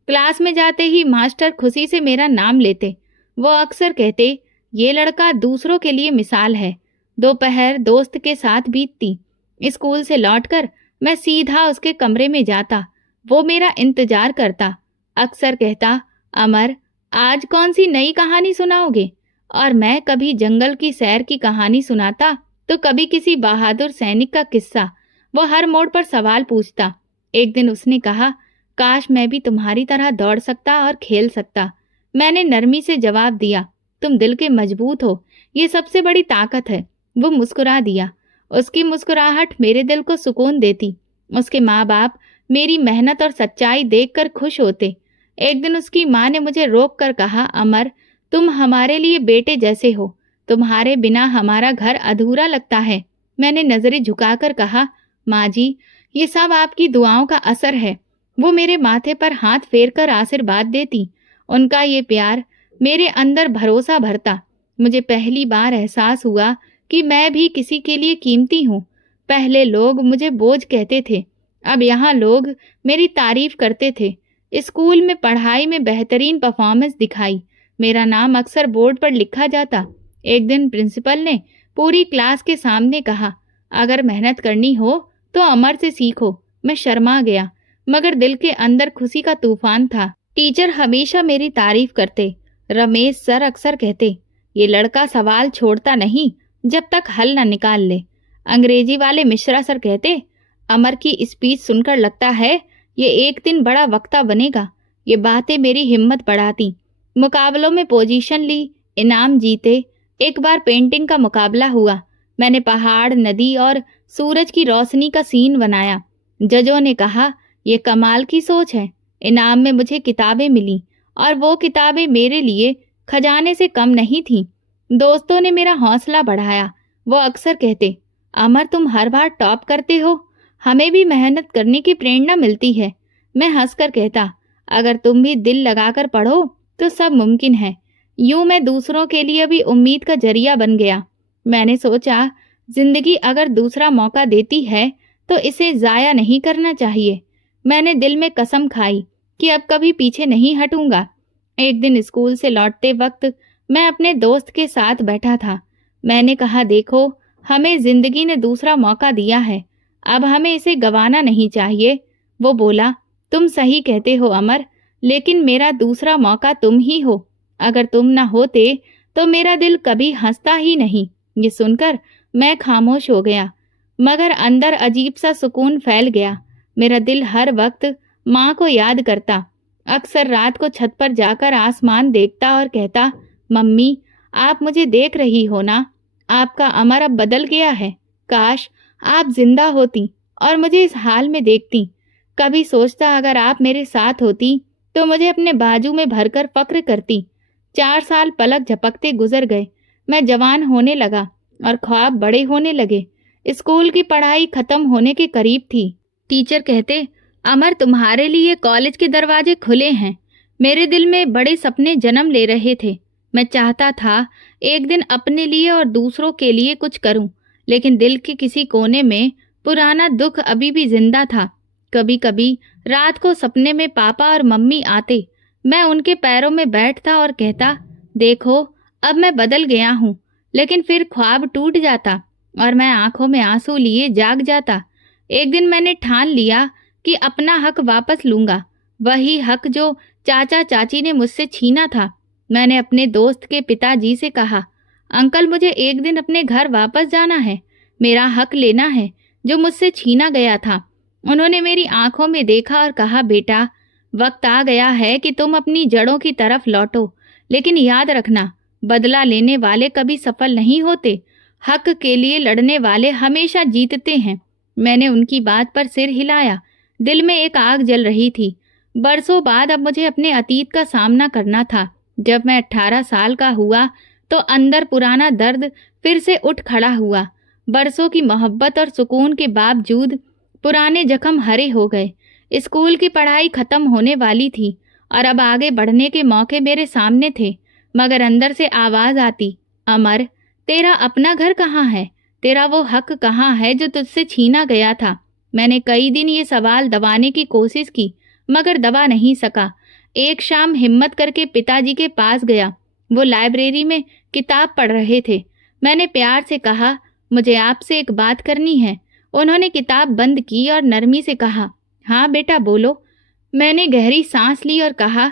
क्लास में जाते ही मास्टर खुशी से मेरा नाम लेते। वो अक्सर कहते, ये लड़का दूसरों के लिए मिसाल है। दोपहर दोस्त के साथ बीतती। स्कूल से लौटकर मैं सीधा उसके कमरे में जाता। वो मेरा इंतजार करता। अक्सर कहता, अमर, आज कौन सी नई कहानी सुनाओगे? और मैं कभी जंगल की सैर की कहानी सुनाता तो कभी किसी बहादुर सैनिक का किस्सा। वो हर मोड़ पर सवाल पूछता। एक दिन उसने कहा, काश मैं भी तुम्हारी तरह दौड़ सकता और खेल सकता। मैंने नरमी से जवाब दिया, तुम दिल के मजबूत हो, ये सबसे बड़ी ताकत है। वो मुस्कुरा दिया। उसकी मुस्कुराहट मेरे दिल को सुकून देती। उसके माँ बाप मेरी मेहनत और सच्चाई देखकर खुश होते। एक दिन उसकी माँ ने मुझे रोक कर कहा, अमर, तुम हमारे लिए बेटे जैसे हो। तुम्हारे बिना हमारा घर अधूरा लगता है। मैंने नजरें झुकाकर कहा, माँ जी, ये सब आपकी दुआओं का असर है। वो मेरे माथे पर हाथ फेरकर आशीर्वाद देती। उनका ये प्यार मेरे अंदर भरोसा भरता। मुझे पहली बार एहसास हुआ कि मैं भी किसी के लिए कीमती हूँ। पहले लोग मुझे बोझ कहते थे, अब यहाँ लोग मेरी तारीफ करते थे। स्कूल में पढ़ाई में बेहतरीन परफॉर्मेंस दिखाई। मेरा नाम अक्सर बोर्ड पर लिखा जाता। एक दिन प्रिंसिपल ने पूरी क्लास के सामने कहा, अगर मेहनत करनी हो तो अमर से सीखो। मैं शर्मा गया, मगर दिल के अंदर खुशी का तूफान था। टीचर हमेशा मेरी तारीफ करते। रमेश सर अक्सर कहते, ये लड़का सवाल छोड़ता नहीं जब तक हल न निकाल ले। अंग्रेजी वाले मिश्रा सर कहते, अमर की स्पीच सुनकर लगता है ये एक दिन बड़ा वक्ता बनेगा। ये बातें मेरी हिम्मत बढ़ाती। मुकाबलों में पोजीशन ली, इनाम जीते। एक बार पेंटिंग का मुकाबला हुआ। मैंने पहाड़, नदी और सूरज की रोशनी का सीन बनाया। जजों ने कहा, ये कमाल की सोच है। इनाम में मुझे किताबें मिली और वो किताबें मेरे लिए खजाने से कम नहीं थीं। दोस्तों ने मेरा हौसला बढ़ाया। वो अक्सर कहते, अमर, तुम हर बार टॉप करते हो, हमें भी मेहनत करने की प्रेरणा मिलती है। मैं हंसकर कहता, अगर तुम भी दिल लगाकर पढ़ो तो सब मुमकिन है। यूं मैं दूसरों के लिए भी उम्मीद का जरिया बन गया। मैंने सोचा, जिंदगी अगर दूसरा मौका देती है तो इसे जाया नहीं करना चाहिए। मैंने दिल में कसम खाई कि अब कभी पीछे नहीं हटूंगा। एक दिन स्कूल से लौटते वक्त मैं अपने दोस्त के साथ बैठा था। मैंने कहा, देखो, हमें जिंदगी ने दूसरा मौका दिया है, अब हमें इसे गंवाना नहीं चाहिए। वो बोला, तुम सही कहते हो अमर, लेकिन मेरा दूसरा मौका तुम ही हो। अगर तुम ना होते तो मेरा दिल कभी हंसता ही नहीं। ये सुनकर मैं खामोश हो गया, मगर अंदर अजीब सा सुकून फैल गया। मेरा दिल हर वक्त माँ को याद करता। अक्सर रात को छत पर जाकर आसमान देखता और कहता, मम्मी, आप मुझे देख रही हो ना? आपका अमर अब बदल गया है। काश आप जिंदा होती और मुझे इस हाल में देखती। कभी सोचता, अगर आप मेरे साथ होती तो मुझे अपने बाजू में भरकर फक्र करती। 4 साल पलक झपकते गुजर गए। मैं जवान होने लगा और ख्वाब बड़े होने लगे। स्कूल की पढ़ाई खत्म होने के करीब थी। टीचर कहते, अमर, तुम्हारे लिए कॉलेज के दरवाजे खुले हैं। मेरे दिल में बड़े सपने जन्म ले रहे थे। मैं चाहता था एक दिन अपने लिए और दूसरों के लिए कुछ करूं, लेकिन दिल के किसी कोने में पुराना दुख अभी भी जिंदा था। कभी कभी रात को सपने में पापा और मम्मी आते। मैं उनके पैरों में बैठता और कहता, देखो, अब मैं बदल गया हूँ। लेकिन फिर ख्वाब टूट जाता और मैं आंखों में आंसू लिए जाग जाता। एक दिन मैंने ठान लिया कि अपना हक वापस लूंगा, वही हक जो चाचा चाची ने मुझसे छीना था। मैंने अपने दोस्त के पिताजी से कहा, अंकल, मुझे एक दिन अपने घर वापस जाना है, मेरा हक लेना है जो मुझसे छीना गया था। उन्होंने मेरी आंखों में देखा और कहा, बेटा, वक्त आ गया है कि तुम अपनी जड़ों की तरफ लौटो, लेकिन याद रखना, बदला लेने वाले कभी सफल नहीं होते। हक के लिए लड़ने वाले हमेशा जीतते हैं। मैंने उनकी बात पर सिर हिलाया। दिल में एक आग जल रही थी। बरसों बाद अब मुझे अपने अतीत का सामना करना था। जब मैं 18 साल का हुआ तो अंदर पुराना दर्द फिर से उठ खड़ा हुआ। बरसों की मोहब्बत और सुकून के बावजूद पुराने जख्म हरे हो गए। स्कूल की पढ़ाई खत्म होने वाली थी और अब आगे बढ़ने के मौके मेरे सामने थे, मगर अंदर से आवाज आती, अमर, तेरा अपना घर कहाँ है? तेरा वो हक कहाँ है जो तुझसे छीना गया था? मैंने कई दिन ये सवाल दबाने की कोशिश की, मगर दबा नहीं सका। एक शाम हिम्मत करके पिताजी के पास गया। वो लाइब्रेरी में किताब पढ़ रहे थे। मैंने प्यार से कहा, मुझे आपसे एक बात करनी है। उन्होंने किताब बंद की और नरमी से कहा, हाँ बेटा बोलो। मैंने गहरी सांस ली और कहा,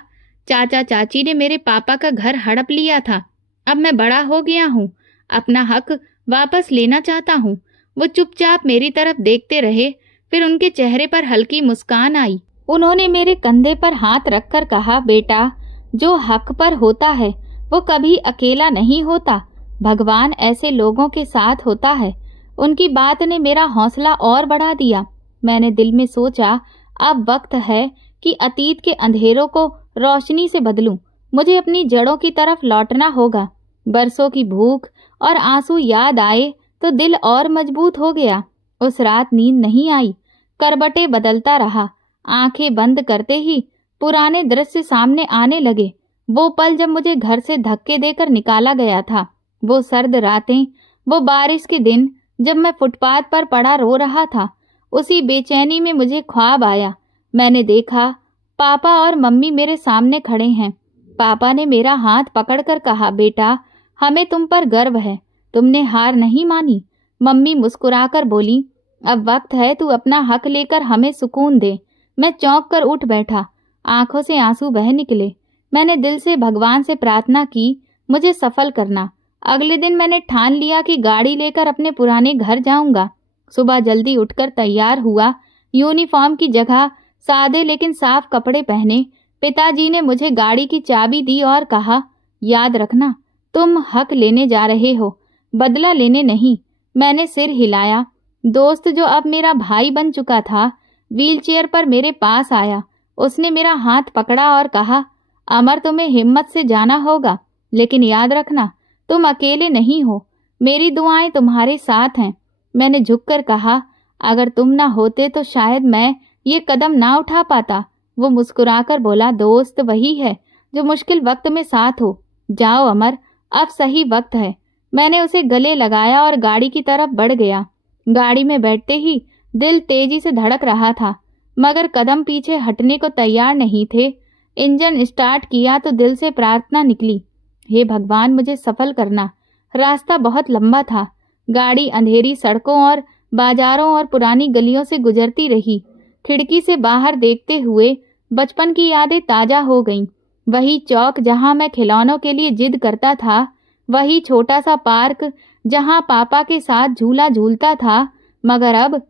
चाचा चाची ने मेरे पापा का घर हड़प लिया था। अब मैं बड़ा हो गया हूँ, अपना हक वापस लेना चाहता हूँ। वो चुपचाप मेरी तरफ देखते रहे, फिर उनके चेहरे पर हल्की मुस्कान आई। उन्होंने मेरे कंधे पर हाथ रखकर कहा, बेटा, जो हक पर होता है वो कभी अकेला नहीं होता। भगवान ऐसे लोगों के साथ होता है। उनकी बात ने मेरा हौसला और बढ़ा दिया। मैंने दिल में सोचा, अब वक्त है कि अतीत के अंधेरों को रोशनी से बदलूं। मुझे अपनी जड़ों की तरफ लौटना होगा। बरसों की भूख और आंसू याद आए तो दिल और मजबूत हो गया। उस रात नींद नहीं आई। करवटें बदलता रहा। आंखें बंद करते ही पुराने दृश्य सामने आने लगे। वो पल जब मुझे घर से धक्के देकर निकाला गया था, वो सर्द रातें, वो बारिश के दिन जब मैं फुटपाथ पर पड़ा रो रहा था। उसी बेचैनी में मुझे ख्वाब आया। मैंने देखा पापा और मम्मी मेरे सामने खड़े हैं। पापा ने मेरा हाथ पकड़कर कहा, बेटा, हमें तुम पर गर्व है, तुमने हार नहीं मानी। मम्मी मुस्कुराकर बोली, अब वक्त है तू अपना हक लेकर हमें सुकून दे। मैं चौंक कर उठ बैठा। आंखों से आंसू बह निकले। मैंने दिल से भगवान से प्रार्थना की, मुझे सफल करना। अगले दिन मैंने ठान लिया कि गाड़ी लेकर अपने पुराने घर जाऊंगा। सुबह जल्दी उठकर तैयार हुआ। यूनिफॉर्म की जगह सादे लेकिन साफ कपड़े पहने। पिताजी ने मुझे गाड़ी की चाबी दी और कहा, याद रखना, तुम हक लेने जा रहे हो, बदला लेने नहीं। मैंने सिर हिलाया। दोस्त जो अब मेरा भाई बन चुका था, व्हीलचेयर पर मेरे पास आया। उसने मेरा हाथ पकड़ा और कहा, अमर, तुम्हें हिम्मत से जाना होगा, लेकिन याद रखना तुम अकेले नहीं हो। मेरी दुआएं तुम्हारे साथ हैं। मैंने झुककर कहा, अगर तुम ना होते तो शायद मैं ये कदम ना उठा पाता। वो मुस्कुराकर बोला, दोस्त वही है जो मुश्किल वक्त में साथ हो। जाओ अमर, अब सही वक्त है। मैंने उसे गले लगाया और गाड़ी की तरफ बढ़ गया। गाड़ी में बैठते ही दिल तेजी से धड़क रहा था, मगर कदम पीछे हटने को तैयार नहीं थे। इंजन स्टार्ट किया तो दिल से प्रार्थना निकली, हे भगवान, मुझे सफल करना। रास्ता बहुत लंबा था। गाड़ी अंधेरी सड़कों और बाजारों और पुरानी गलियों से गुजरती रही। खिड़की से बाहर देखते हुए बचपन की यादें ताजा हो गईं। वही चौक जहां मैं खिलौनों के लिए जिद करता था, वही छोटा सा पार्क जहां पापा के साथ झूला झूलता था। मगर अब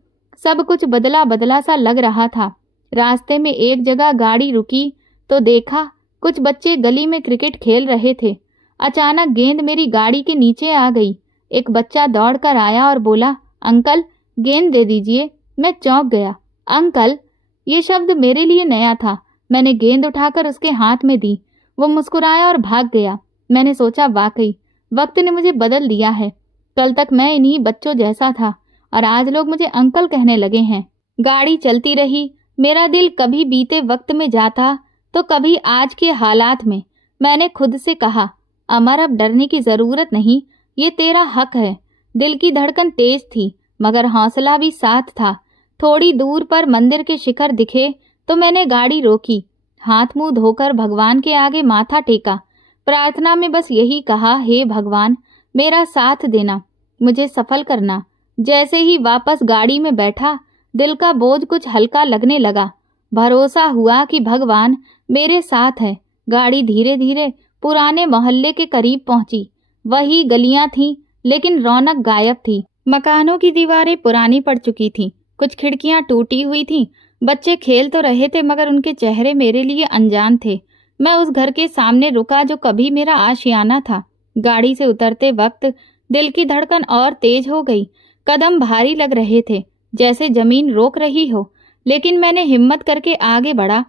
सब कुछ बदला बदला सा लग रहा था। रास्ते में एक जगह गाड़ी रुकी तो देखा कुछ बच्चे गली में क्रिकेट खेल रहे थे। अचानक गेंद मेरी गाड़ी के नीचे आ गई। एक बच्चा दौड़कर आया और बोला, अंकल, गेंद दे दीजिए। मैं चौंक गया। अंकल, ये शब्द मेरे लिए नया था। मैंने गेंद उठाकर उसके हाथ में दी। वो मुस्कुराया और भाग गया। मैंने सोचा, वाकई वक्त ने मुझे बदल दिया है। कल तक मैं इन्हीं बच्चों जैसा था और आज लोग मुझे अंकल कहने लगे हैं। गाड़ी चलती रही। मेरा दिल कभी बीते वक्त में जाता तो कभी आज के हालात में। मैंने खुद से कहा, अमर, अब डरने की जरूरत नहीं, ये तेरा हक है। दिल की धड़कन तेज थी, मगर हौसला भी साथ था। थोड़ी दूर पर मंदिर के शिखर दिखे तो मैंने गाड़ी रोकी। हाथ मुंह धोकर भगवान के आगे माथा टेका। प्रार्थना में बस यही कहा, हे भगवान, मेरा साथ देना, मुझे सफल करना। जैसे ही वापस गाड़ी में बैठा, दिल का बोझ कुछ हल्का लगने लगा। भरोसा हुआ कि भगवान मेरे साथ है। गाड़ी धीरे धीरे पुराने मोहल्ले के करीब पहुंची। वही गलियां थीं, लेकिन रौनक गायब थी। मकानों की दीवारें पुरानी पड़ चुकी थीं, कुछ खिड़कियां टूटी हुई थीं। बच्चे खेल तो रहे थे, मगर उनके चेहरे मेरे लिए अनजान थे। मैं उस घर के सामने रुका जो कभी मेरा आशियाना था। गाड़ी से उतरते वक्त दिल की धड़कन और तेज हो गई। कदम भारी लग रहे थे, जैसे जमीन रोक रही हो, लेकिन मैंने हिम्मत करके आगे बढ़ा।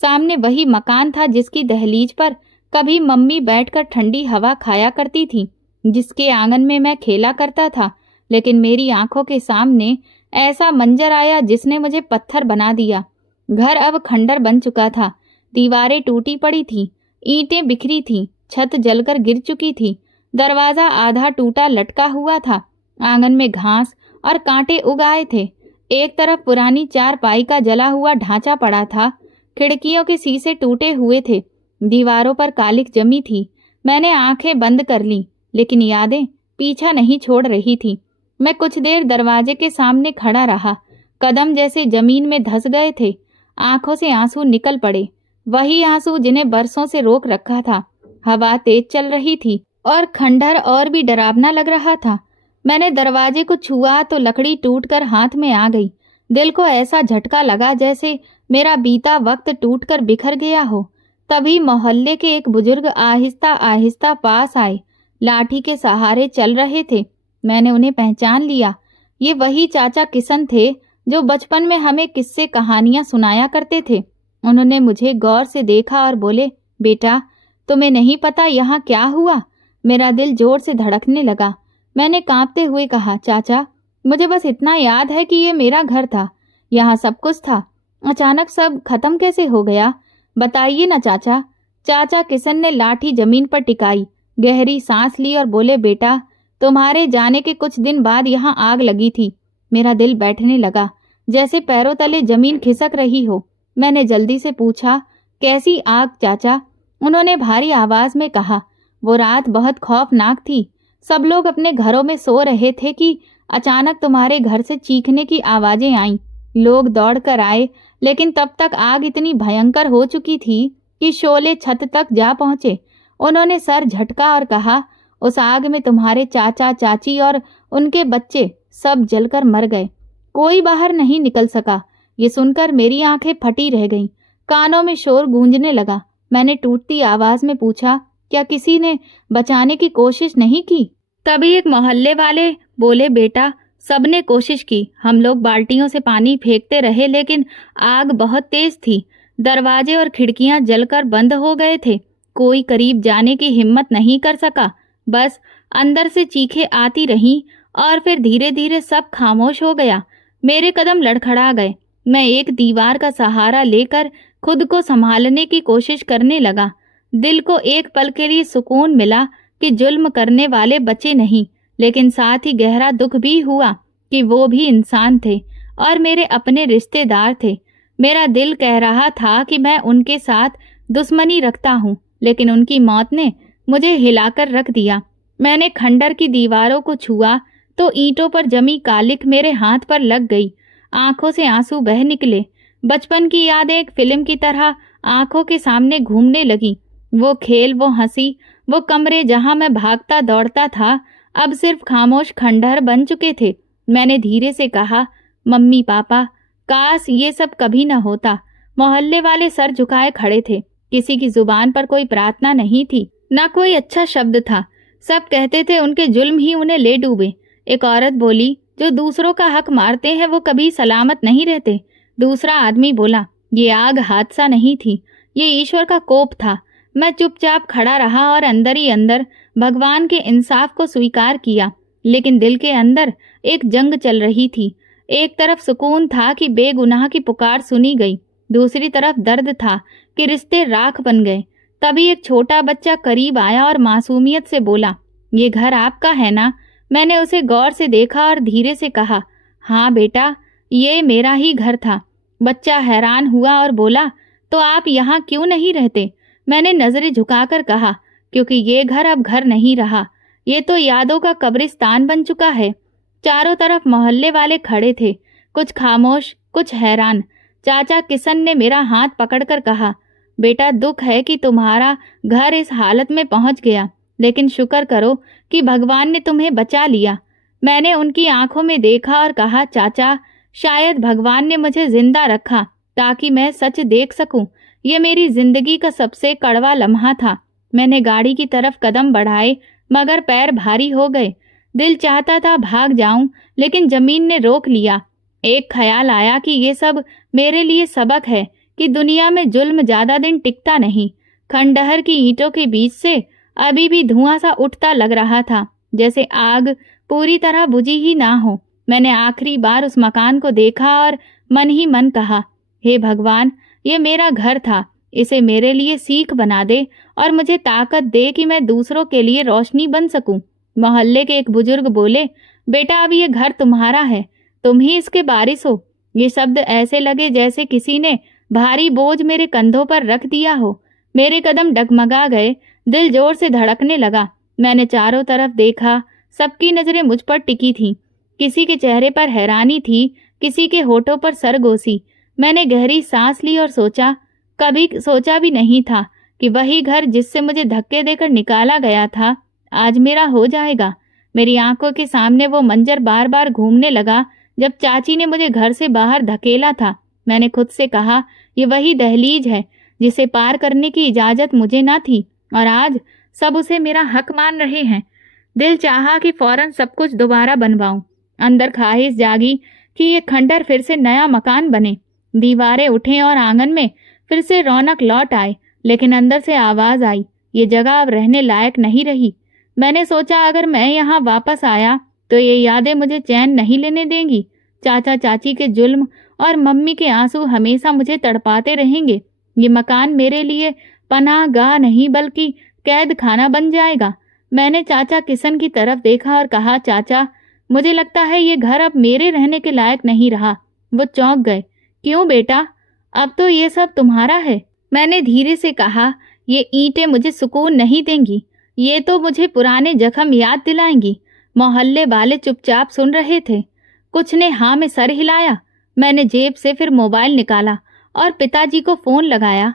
सामने वही मकान था जिसकी दहलीज पर कभी मम्मी बैठकर ठंडी हवा खाया करती थी, जिसके आंगन में मैं खेला करता था। लेकिन मेरी आंखों के सामने ऐसा मंजर आया जिसने मुझे पत्थर बना दिया। घर अब खंडर बन चुका था। दीवारें टूटी पड़ी थीं, ईंटें बिखरी थीं, छत जलकर गिर चुकी थी। दरवाजा आधा टूटा लटका हुआ था। आंगन में घास और कांटे उग आए थे। एक तरफ पुरानी चारपाई का जला हुआ ढांचा पड़ा था। खिड़कियों के शीशे टूटे हुए थे। दीवारों पर कालिख जमी थी। मैंने आंखें बंद कर ली, लेकिन यादें पीछा नहीं छोड़ रही थी। मैं कुछ देर दरवाजे के सामने खड़ा रहा। कदम जैसे जमीन में धंस गए थे। आंखों से आंसू निकल पड़े, वही आंसू जिन्हें बरसों से रोक रखा था। हवा तेज चल रही थी और खंडहर और भी डरावना लग रहा था। मैंने दरवाजे को छुआ तो लकड़ी टूटकर हाथ में आ गई। दिल को ऐसा झटका लगा जैसे मेरा बीता वक्त टूटकर बिखर गया हो। तभी मोहल्ले के एक बुजुर्ग आहिस्ता आहिस्ता पास आए। लाठी के सहारे चल रहे थे। मैंने उन्हें पहचान लिया। ये वही चाचा किशन थे जो बचपन में हमें किस्से कहानियां सुनाया करते थे। उन्होंने मुझे गौर से देखा और बोले, बेटा, तुम्हें नहीं पता यहाँ क्या हुआ? मेरा दिल जोर से धड़कने लगा। मैंने कांपते हुए कहा, चाचा, मुझे बस इतना याद है कि ये मेरा घर था, यहाँ सब कुछ था। अचानक सब खत्म कैसे हो गया? बताइए ना चाचा। चाचा किशन ने लाठी जमीन पर टिकाई, गहरी सांस ली और बोले, बेटा, तुम्हारे जाने के कुछ दिन बाद यहाँ आग लगी थी। मेरा दिल बैठने लगा, जैसे पैरों तले जमीन खिसक रही हो। मैंने जल्दी से पूछा, कैसी आग चाचा? उन्होंने भारी आवाज में कहा, वो रात बहुत खौफनाक थी। सब लोग अपने घरों में सो रहे थे कि अचानक तुम्हारे घर से चीखने की आवाजें आईं। लोग दौड़कर आए, लेकिन तब तक आग इतनी भयंकर हो चुकी थी कि शोले छत तक जा पहुंचे। उन्होंने सर झटका और कहा, उस आग में तुम्हारे चाचा चाची और उनके बच्चे सब जलकर मर गए। कोई बाहर नहीं निकल सका। ये सुनकर मेरी आंखें फटी रह गईं। कानों में शोर गूंजने लगा। मैंने टूटती आवाज में पूछा, क्या किसी ने बचाने की कोशिश नहीं की? तभी एक मोहल्ले वाले बोले, बेटा, सबने कोशिश की। हम लोग बाल्टियों से पानी फेंकते रहे, लेकिन आग बहुत तेज थी। दरवाजे और खिड़कियां जलकर बंद हो गए थे। कोई करीब जाने की हिम्मत नहीं कर सका। बस अंदर से चीखें आती रहीं और फिर धीरे धीरे सब खामोश हो गया। मेरे कदम लड़खड़ा गए। मैं एक दीवार का सहारा लेकर खुद को संभालने की कोशिश करने लगा। दिल को एक पल के लिए सुकून मिला कि जुल्म करने वाले बचे नहीं, लेकिन साथ ही गहरा दुख भी हुआ कि वो भी इंसान थे और मेरे अपने रिश्तेदार थे। मेरा दिल कह रहा था कि मैं उनके साथ दुश्मनी रखता हूँ, लेकिन उनकी मौत ने मुझे हिलाकर रख दिया। मैंने खंडर की दीवारों को छुआ तो ईंटों पर जमी कालिख मेरे हाथ पर लग गई। आंखों से आंसू बह निकले। बचपन की यादें एक फिल्म की तरह आंखों के सामने घूमने लगी। वो खेल, वो हंसी, वो कमरे जहां मैं भागता दौड़ता था, अब सिर्फ खामोश खंडहर बन चुके थे। मैंने धीरे से कहा, मम्मी पापा, काश ये सब कभी न होता। मोहल्ले वाले सर झुकाए खड़े थे। किसी की जुबान पर कोई प्रार्थना नहीं थी, ना कोई अच्छा शब्द था। सब कहते थे उनके जुल्म ही उन्हें ले डूबे। एक औरत बोली, जो दूसरों का हक मारते हैं वो कभी सलामत नहीं रहते। दूसरा आदमी बोला, ये आग हादसा नहीं थी, ये ईश्वर का कोप था। मैं चुपचाप खड़ा रहा और अंदर ही अंदर भगवान के इंसाफ को स्वीकार किया, लेकिन दिल के अंदर एक जंग चल रही थी। एक तरफ सुकून था कि बेगुनाह की पुकार सुनी गई, दूसरी तरफ दर्द था कि रिश्ते राख बन गए। तभी एक छोटा बच्चा करीब आया और मासूमियत से बोला, ये घर आपका है ना? मैंने उसे गौर से देखा और धीरे से कहा, हाँ बेटा, ये मेरा ही घर था। बच्चा हैरान हुआ और बोला, तो आप यहाँ क्यों नहीं रहते? मैंने नजरें झुकाकर कहा, क्योंकि ये घर अब घर नहीं रहा, ये तो यादों का कब्रिस्तान बन चुका है। चारों तरफ मोहल्ले वाले खड़े थे, कुछ खामोश, कुछ हैरान। चाचा किशन ने मेरा हाथ पकड़कर कहा, बेटा, दुख है कि तुम्हारा घर इस हालत में पहुंच गया, लेकिन शुक्र करो कि भगवान ने तुम्हें बचा लिया। मैंने उनकी आंखों में देखा और कहा, चाचा, शायद भगवान ने मुझे जिंदा रखा ताकि मैं सच देख सकूं। ये मेरी जिंदगी का सबसे कड़वा लम्हा था। मैंने गाड़ी की तरफ कदम बढ़ाए, मगर पैर भारी हो गए। दिल चाहता था भाग जाऊं, लेकिन जमीन ने रोक लिया। एक ख्याल आया कि ये सब मेरे लिए सबक है कि दुनिया में जुल्म ज्यादा दिन टिकता नहीं। खंडहर की ईंटों के बीच से अभी भी धुआं सा उठता लग रहा था, जैसे आग पूरी तरह बुझी ही ना हो। मैंने आखिरी बार उस मकान को देखा और मन ही मन कहा, हे भगवान, ये मेरा घर था, इसे मेरे लिए सीख बना दे और मुझे ताकत दे कि मैं दूसरों के लिए रोशनी बन सकूं। मोहल्ले के एक बुजुर्ग बोले, बेटा अब ये घर तुम्हारा है, तुम ही इसके वारिस हो। ये शब्द ऐसे लगे जैसे किसी ने भारी बोझ मेरे कंधों पर रख दिया हो। मेरे कदम डगमगा गए, दिल जोर से धड़कने लगा। मैंने चारों तरफ देखा, सबकी नजरें मुझ पर टिकी थीं। किसी के चेहरे पर हैरानी थी, किसी के होठों पर सरगोशी। मैंने गहरी सांस ली और सोचा, कभी सोचा भी नहीं था कि वही घर जिससे मुझे धक्के देकर निकाला गया था, आज मेरा हो जाएगा। मेरी आंखों के सामने वो मंजर बार बार घूमने लगा जब चाची ने मुझे घर से बाहर धकेला था। मैंने खुद से कहा, ये वही दहलीज है जिसे पार करने की इजाजत मुझे ना थी, और आज सब उसे मेरा हक मान रहे हैं। दिल चाहा कि फौरन सब कुछ दोबारा बनवाऊं। अंदर ख्वाहिश जागी कि ये खंडर फिर से नया मकान बने, दीवारें उठें और आंगन में फिर से रौनक लौट आए। लेकिन अंदर से आवाज आई, ये जगह अब रहने लायक नहीं रही। मैंने सोचा, अगर मैं यहाँ वापस आया तो ये यादें मुझे चैन नहीं लेने देंगी। चाचा चाची के जुल्म और मम्मी के आंसू हमेशा मुझे तड़पाते रहेंगे। ये मकान मेरे लिए पनाह गाह नहीं बल्कि कैद खाना बन जाएगा। मैंने चाचा किशन की तरफ देखा और कहा, चाचा, मुझे लगता है ये घर अब मेरे रहने के लायक नहीं रहा। वो चौंक गए। क्यों बेटा, अब तो ये सब तुम्हारा है। मैंने धीरे से कहा, ये ईंटें मुझे सुकून नहीं देंगी, ये तो मुझे पुराने जख्म याद दिलाएंगी। मोहल्ले वाले चुपचाप सुन रहे थे। कुछ ने हाँ में सर हिलाया। मैंने जेब से फिर मोबाइल निकाला और पिताजी को फोन लगाया।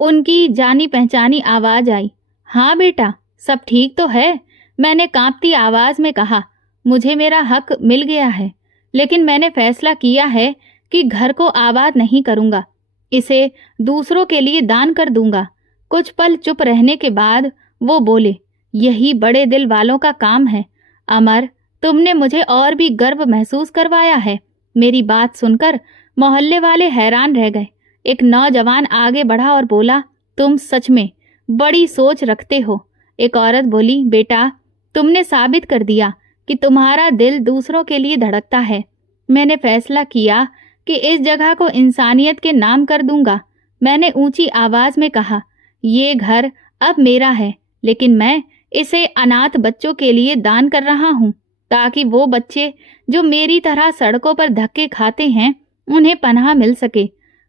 उनकी जानी पहचानी आवाज आई, हाँ बेटा, सब ठीक तो है। मैंने कांपती आवाज में कहा, मुझे मेरा हक मिल गया है, लेकिन मैंने फैसला किया है कि घर को आबाद नहीं करूंगा, इसे दूसरों के लिए दान कर दूंगा। कुछ पल चुप रहने के बाद वो बोले, यही बड़े दिल वालों का काम है। अमर, तुमने मुझे और भी गर्व महसूस करवाया है। मेरी बात सुनकर मोहल्ले वाले हैरान रह गए। एक नौजवान आगे बढ़ा और बोला, तुम सच में बड़ी सोच रखते हो। एक औरत बोली, बेटा, तुमने साबित कर दिया कि तुम्हारा दिल दूसरों के लिए धड़कता है। मैंने फैसला किया कि इस जगह को इंसानियत के नाम कर दूंगा। मैंने ऊंची आवाज में कहा, ये घर अब मेरा है, लेकिन मैं इसे अनाथ बच्चों के लिए दान कर रहा हूँ, ताकि वो बच्चे जो मेरी तरह सड़कों पर धक्के खाते हैं, उन्हें पनाह मिल सके।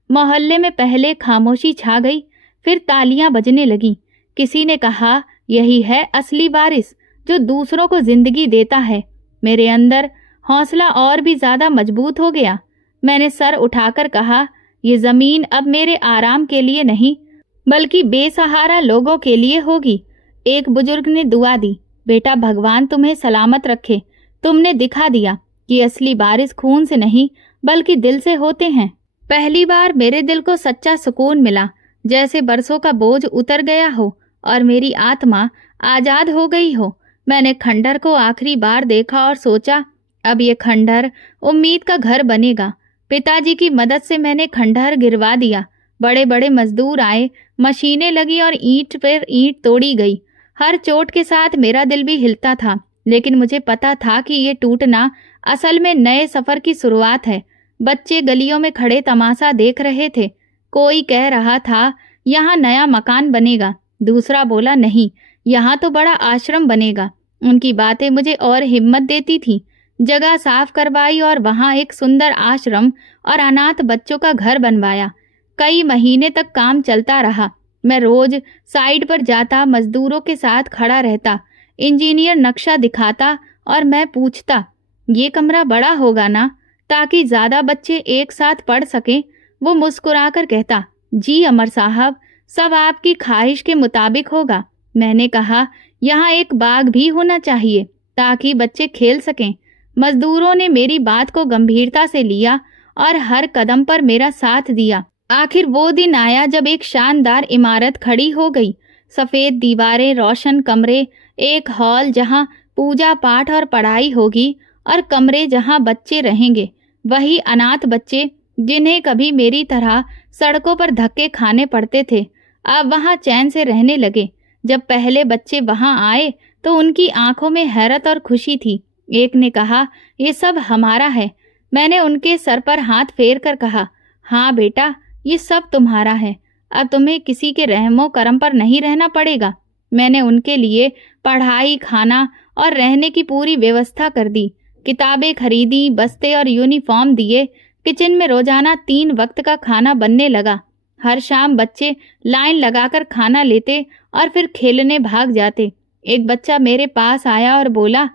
मोहल्ले में पहले खामोशी छा गई, फिर तालियां बजने लगीं। किसी ने कहा, यही है असली वारिस जो दूसरों को जिंदगी देता है। मेरे अंदर हौसला और भी ज्यादा मजबूत हो गया। मैंने सर उठाकर कहा, ये जमीन अब मेरे आराम के लिए नहीं, बल्कि बेसहारा लोगों के लिए होगी। एक बुजुर्ग ने दुआ दी, बेटा, भगवान तुम्हें सलामत रखे। तुमने दिखा दिया कि असली वारिस खून से नहीं बल्कि दिल से होते हैं। पहली बार मेरे दिल को सच्चा सुकून मिला, जैसे बरसों का बोझ उतर गया हो और मेरी आत्मा आजाद हो गई हो। मैंने खंडर को आखिरी बार देखा और सोचा, अब ये खंडर उम्मीद का घर बनेगा। पिताजी की मदद से मैंने खंडहर गिरवा दिया। बड़े बड़े मजदूर आए, मशीनें लगी और ईंट पर ईंट तोड़ी गई। हर चोट के साथ मेरा दिल भी हिलता था, लेकिन मुझे पता था कि ये टूटना असल में नए सफर की शुरुआत है। बच्चे गलियों में खड़े तमाशा देख रहे थे। कोई कह रहा था, यहाँ नया मकान बनेगा। दूसरा बोला, नहीं, यहाँ तो बड़ा आश्रम बनेगा। उनकी बातें मुझे और हिम्मत देती थी। जगह साफ करवाई और वहाँ एक सुंदर आश्रम और अनाथ बच्चों का घर बनवाया। कई महीने तक काम चलता रहा। मैं रोज साइड पर जाता, मजदूरों के साथ खड़ा रहता। इंजीनियर नक्शा दिखाता और मैं पूछता, ये कमरा बड़ा होगा ना, ताकि ज्यादा बच्चे एक साथ पढ़ सकें। वो मुस्कुराकर कहता, जी अमर साहब, सब आपकी ख्वाहिश के मुताबिक होगा। मैंने कहा, यहाँ एक बाग भी होना चाहिए ताकि बच्चे खेल सकें। मजदूरों ने मेरी बात को गंभीरता से लिया और हर कदम पर मेरा साथ दिया। आखिर वो दिन आया जब एक शानदार इमारत खड़ी हो गई। सफेद दीवारें, रोशन कमरे, एक हॉल जहां पूजा पाठ और पढ़ाई होगी, और कमरे जहां बच्चे रहेंगे, वही अनाथ बच्चे जिन्हें कभी मेरी तरह सड़कों पर धक्के खाने पड़ते थे। अब वहां चैन से रहने लगे। जब पहले बच्चे वहां आए तो उनकी आंखों में हैरत और खुशी थी। एक ने कहा, ये सब हमारा है। मैंने उनके सर पर हाथ फेर कर कहा, हाँ बेटा, ये सब तुम्हारा है। अब तुम्हें किसी के रहमो करम पर नहीं रहना पड़ेगा। मैंने उनके लिए पढ़ाई, खाना और रहने की पूरी व्यवस्था कर दी। किताबें खरीदी, बस्ते और यूनिफॉर्म दिए। किचन में रोजाना 3 वक्त का खाना बनने लगा। हर शाम बच्चे लाइन लगाकर खाना लेते और फिर खेलने भाग जाते। एक बच्चा मेरे पास आया और बोला,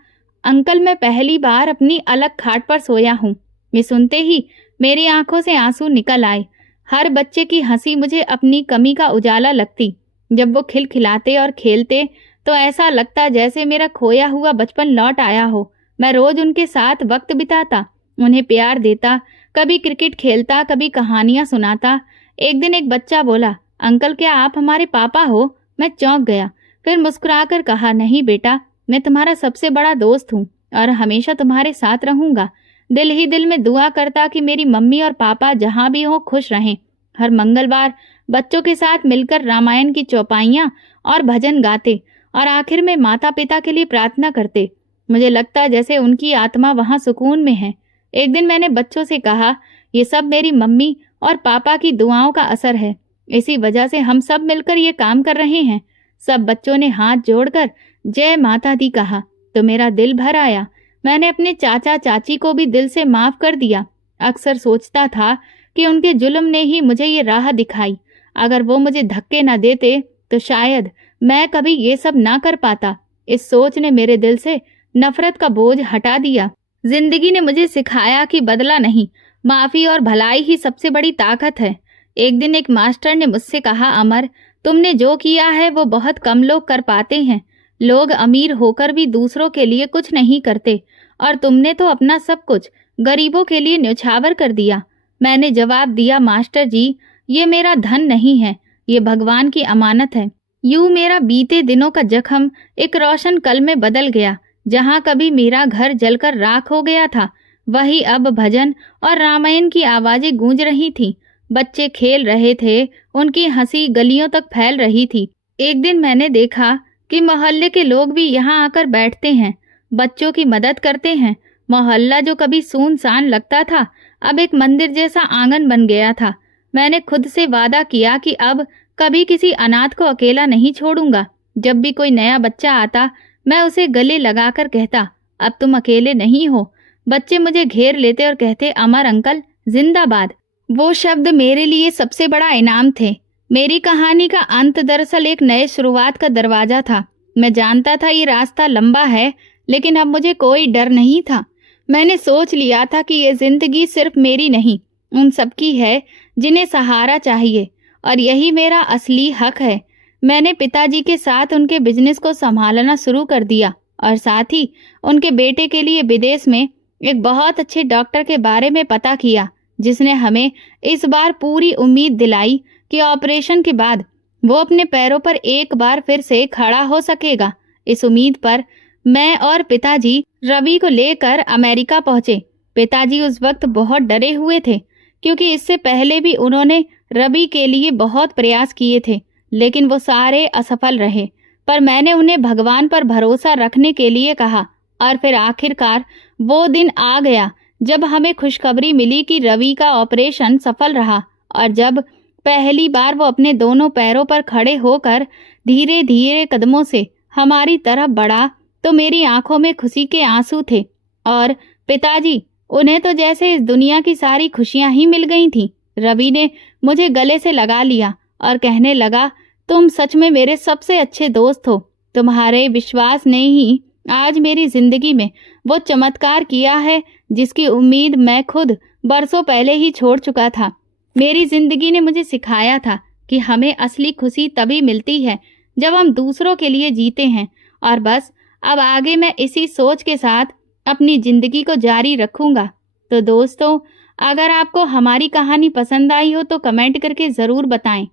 अंकल मैं पहली बार अपनी अलग खाट पर सोया हूँ। ये सुनते ही मेरी आंखों से आंसू निकल आए। हर बच्चे की हंसी मुझे अपनी कमी का उजाला लगती। जब वो खिलखिलाते और खेलते तो ऐसा लगता जैसे मेरा खोया हुआ बचपन लौट आया हो। मैं रोज उनके साथ वक्त बिताता, उन्हें प्यार देता, कभी क्रिकेट खेलता, कभी कहानियां सुनाता। एक दिन एक बच्चा बोला, अंकल क्या आप हमारे पापा हो? मैं चौंक गया, फिर मुस्कुराकर कहा, नहीं बेटा, मैं तुम्हारा सबसे बड़ा दोस्त हूँ और हमेशा तुम्हारे साथ रहूंगा। दिल ही दिल में दुआ करता कि मेरी मम्मी और पापा जहाँ भी हों खुश रहें। हर मंगलवार बच्चों के साथ मिलकर रामायण की चौपाइयाँ और भजन गाते और आखिर में माता पिता के लिए प्रार्थना करते। मुझे लगता जैसे उनकी आत्मा वहाँ सुकून में है। एक दिन मैंने बच्चों से कहा, ये सब मेरी मम्मी और पापा की दुआओं का असर है। इसी वजह से हम सब मिलकर ये काम कर रहे हैं। सब बच्चों ने हाथ जोड़कर जय माता दी कहा तो मेरा दिल भर आया। मैंने अपने चाचा चाची को भी दिल से माफ कर दिया। अक्सर सोचता था कि उनके जुल्म ने ही मुझे ये राह दिखाई। अगर वो मुझे धक्के न देते तो शायद मैं कभी ये सब ना कर पाता। इस सोच ने मेरे दिल से नफरत का बोझ हटा दिया। जिंदगी ने मुझे सिखाया कि बदला नहीं, माफी और भलाई ही सबसे बड़ी ताकत है। एक दिन एक मास्टर ने मुझसे कहा, अमर, तुमने जो किया है वो बहुत कम लोग कर पाते हैं। लोग अमीर होकर भी दूसरों के लिए कुछ नहीं करते और तुमने तो अपना सब कुछ गरीबों के लिए न्यौछावर कर दिया। मैंने जवाब दिया, मास्टर जी, ये मेरा धन नहीं है, ये भगवान की अमानत है। यूं मेरा बीते दिनों का जख्म एक रोशन कल में बदल गया। जहां कभी मेरा घर जलकर राख हो गया था, वही अब भजन और रामायण की आवाजें गूंज रही थीं। बच्चे खेल रहे थे, उनकी हंसी गलियों तक फैल रही थी। एक दिन मैंने देखा कि मोहल्ले के लोग भी यहाँ आकर बैठते हैं, बच्चों की मदद करते हैं। मोहल्ला जो कभी सुनसान लगता था, अब एक मंदिर जैसा आंगन बन गया था। मैंने खुद से वादा किया कि अब कभी किसी अनाथ को अकेला नहीं छोड़ूंगा। जब भी कोई नया बच्चा आता, मैं उसे गले लगाकर कहता, अब तुम अकेले नहीं हो। बच्चे मुझे घेर लेते और कहते, अमर अंकल जिंदाबाद। वो शब्द मेरे लिए सबसे बड़ा इनाम थे। मेरी कहानी का अंत दरअसल एक नए शुरुआत का दरवाजा था। मैं जानता था ये रास्ता लंबा है, लेकिन अब मुझे कोई डर नहीं था। मैंने सोच लिया था कि ये जिंदगी सिर्फ मेरी नहीं, उन सबकी है जिन्हें सहारा चाहिए, और यही मेरा असली हक है। मैंने पिताजी के साथ उनके बिजनेस को संभालना शुरू कर दिया और साथ ही उनके बेटे के लिए विदेश में एक बहुत अच्छे डॉक्टर के बारे में पता किया, जिसने हमें इस बार पूरी उम्मीद दिलाई कि ऑपरेशन के बाद वो अपने पैरों पर एक बार फिर से खड़ा हो सकेगा। इस उम्मीद पर मैं और पिताजी रवि को लेकर अमेरिका पहुंचे। पिताजी उस वक्त बहुत डरे हुए थे, क्योंकि इससे पहले भी उन्होंने रवि के लिए बहुत प्रयास किए थे, लेकिन वो सारे असफल रहे। पर मैंने उन्हें भगवान पर भरोसा रखने के लिए कहा और फिर आखिरकार वो दिन आ गया जब हमें खुशखबरी मिली कि रवि का ऑपरेशन सफल रहा। और जब पहली बार वो अपने दोनों पैरों पर खड़े होकर धीरे धीरे कदमों से हमारी तरफ बढ़ा, तो मेरी आंखों में खुशी के आंसू थे। और पिताजी, उन्हें तो जैसे इस दुनिया की सारी खुशियां ही मिल गई थीं। रवि ने मुझे गले से लगा लिया और कहने लगा, तुम सच में मेरे सबसे अच्छे दोस्त हो। तुम्हारे विश्वास ने ही आज मेरी जिंदगी में वो चमत्कार किया है जिसकी उम्मीद मैं खुद बरसों पहले ही छोड़ चुका था। मेरी जिंदगी ने मुझे सिखाया था कि हमें असली खुशी तभी मिलती है जब हम दूसरों के लिए जीते हैं। और बस अब आगे मैं इसी सोच के साथ अपनी जिंदगी को जारी रखूंगा। तो दोस्तों, अगर आपको हमारी कहानी पसंद आई हो तो कमेंट करके ज़रूर बताएं।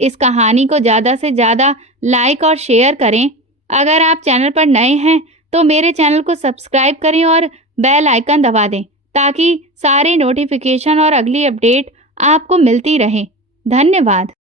इस कहानी को ज़्यादा से ज़्यादा लाइक और शेयर करें। अगर आप चैनल पर नए हैं तो मेरे चैनल को सब्सक्राइब करें और बेल आइकन दबा दें, ताकि सारे नोटिफिकेशन और अगली अपडेट आपको मिलती रहे। धन्यवाद।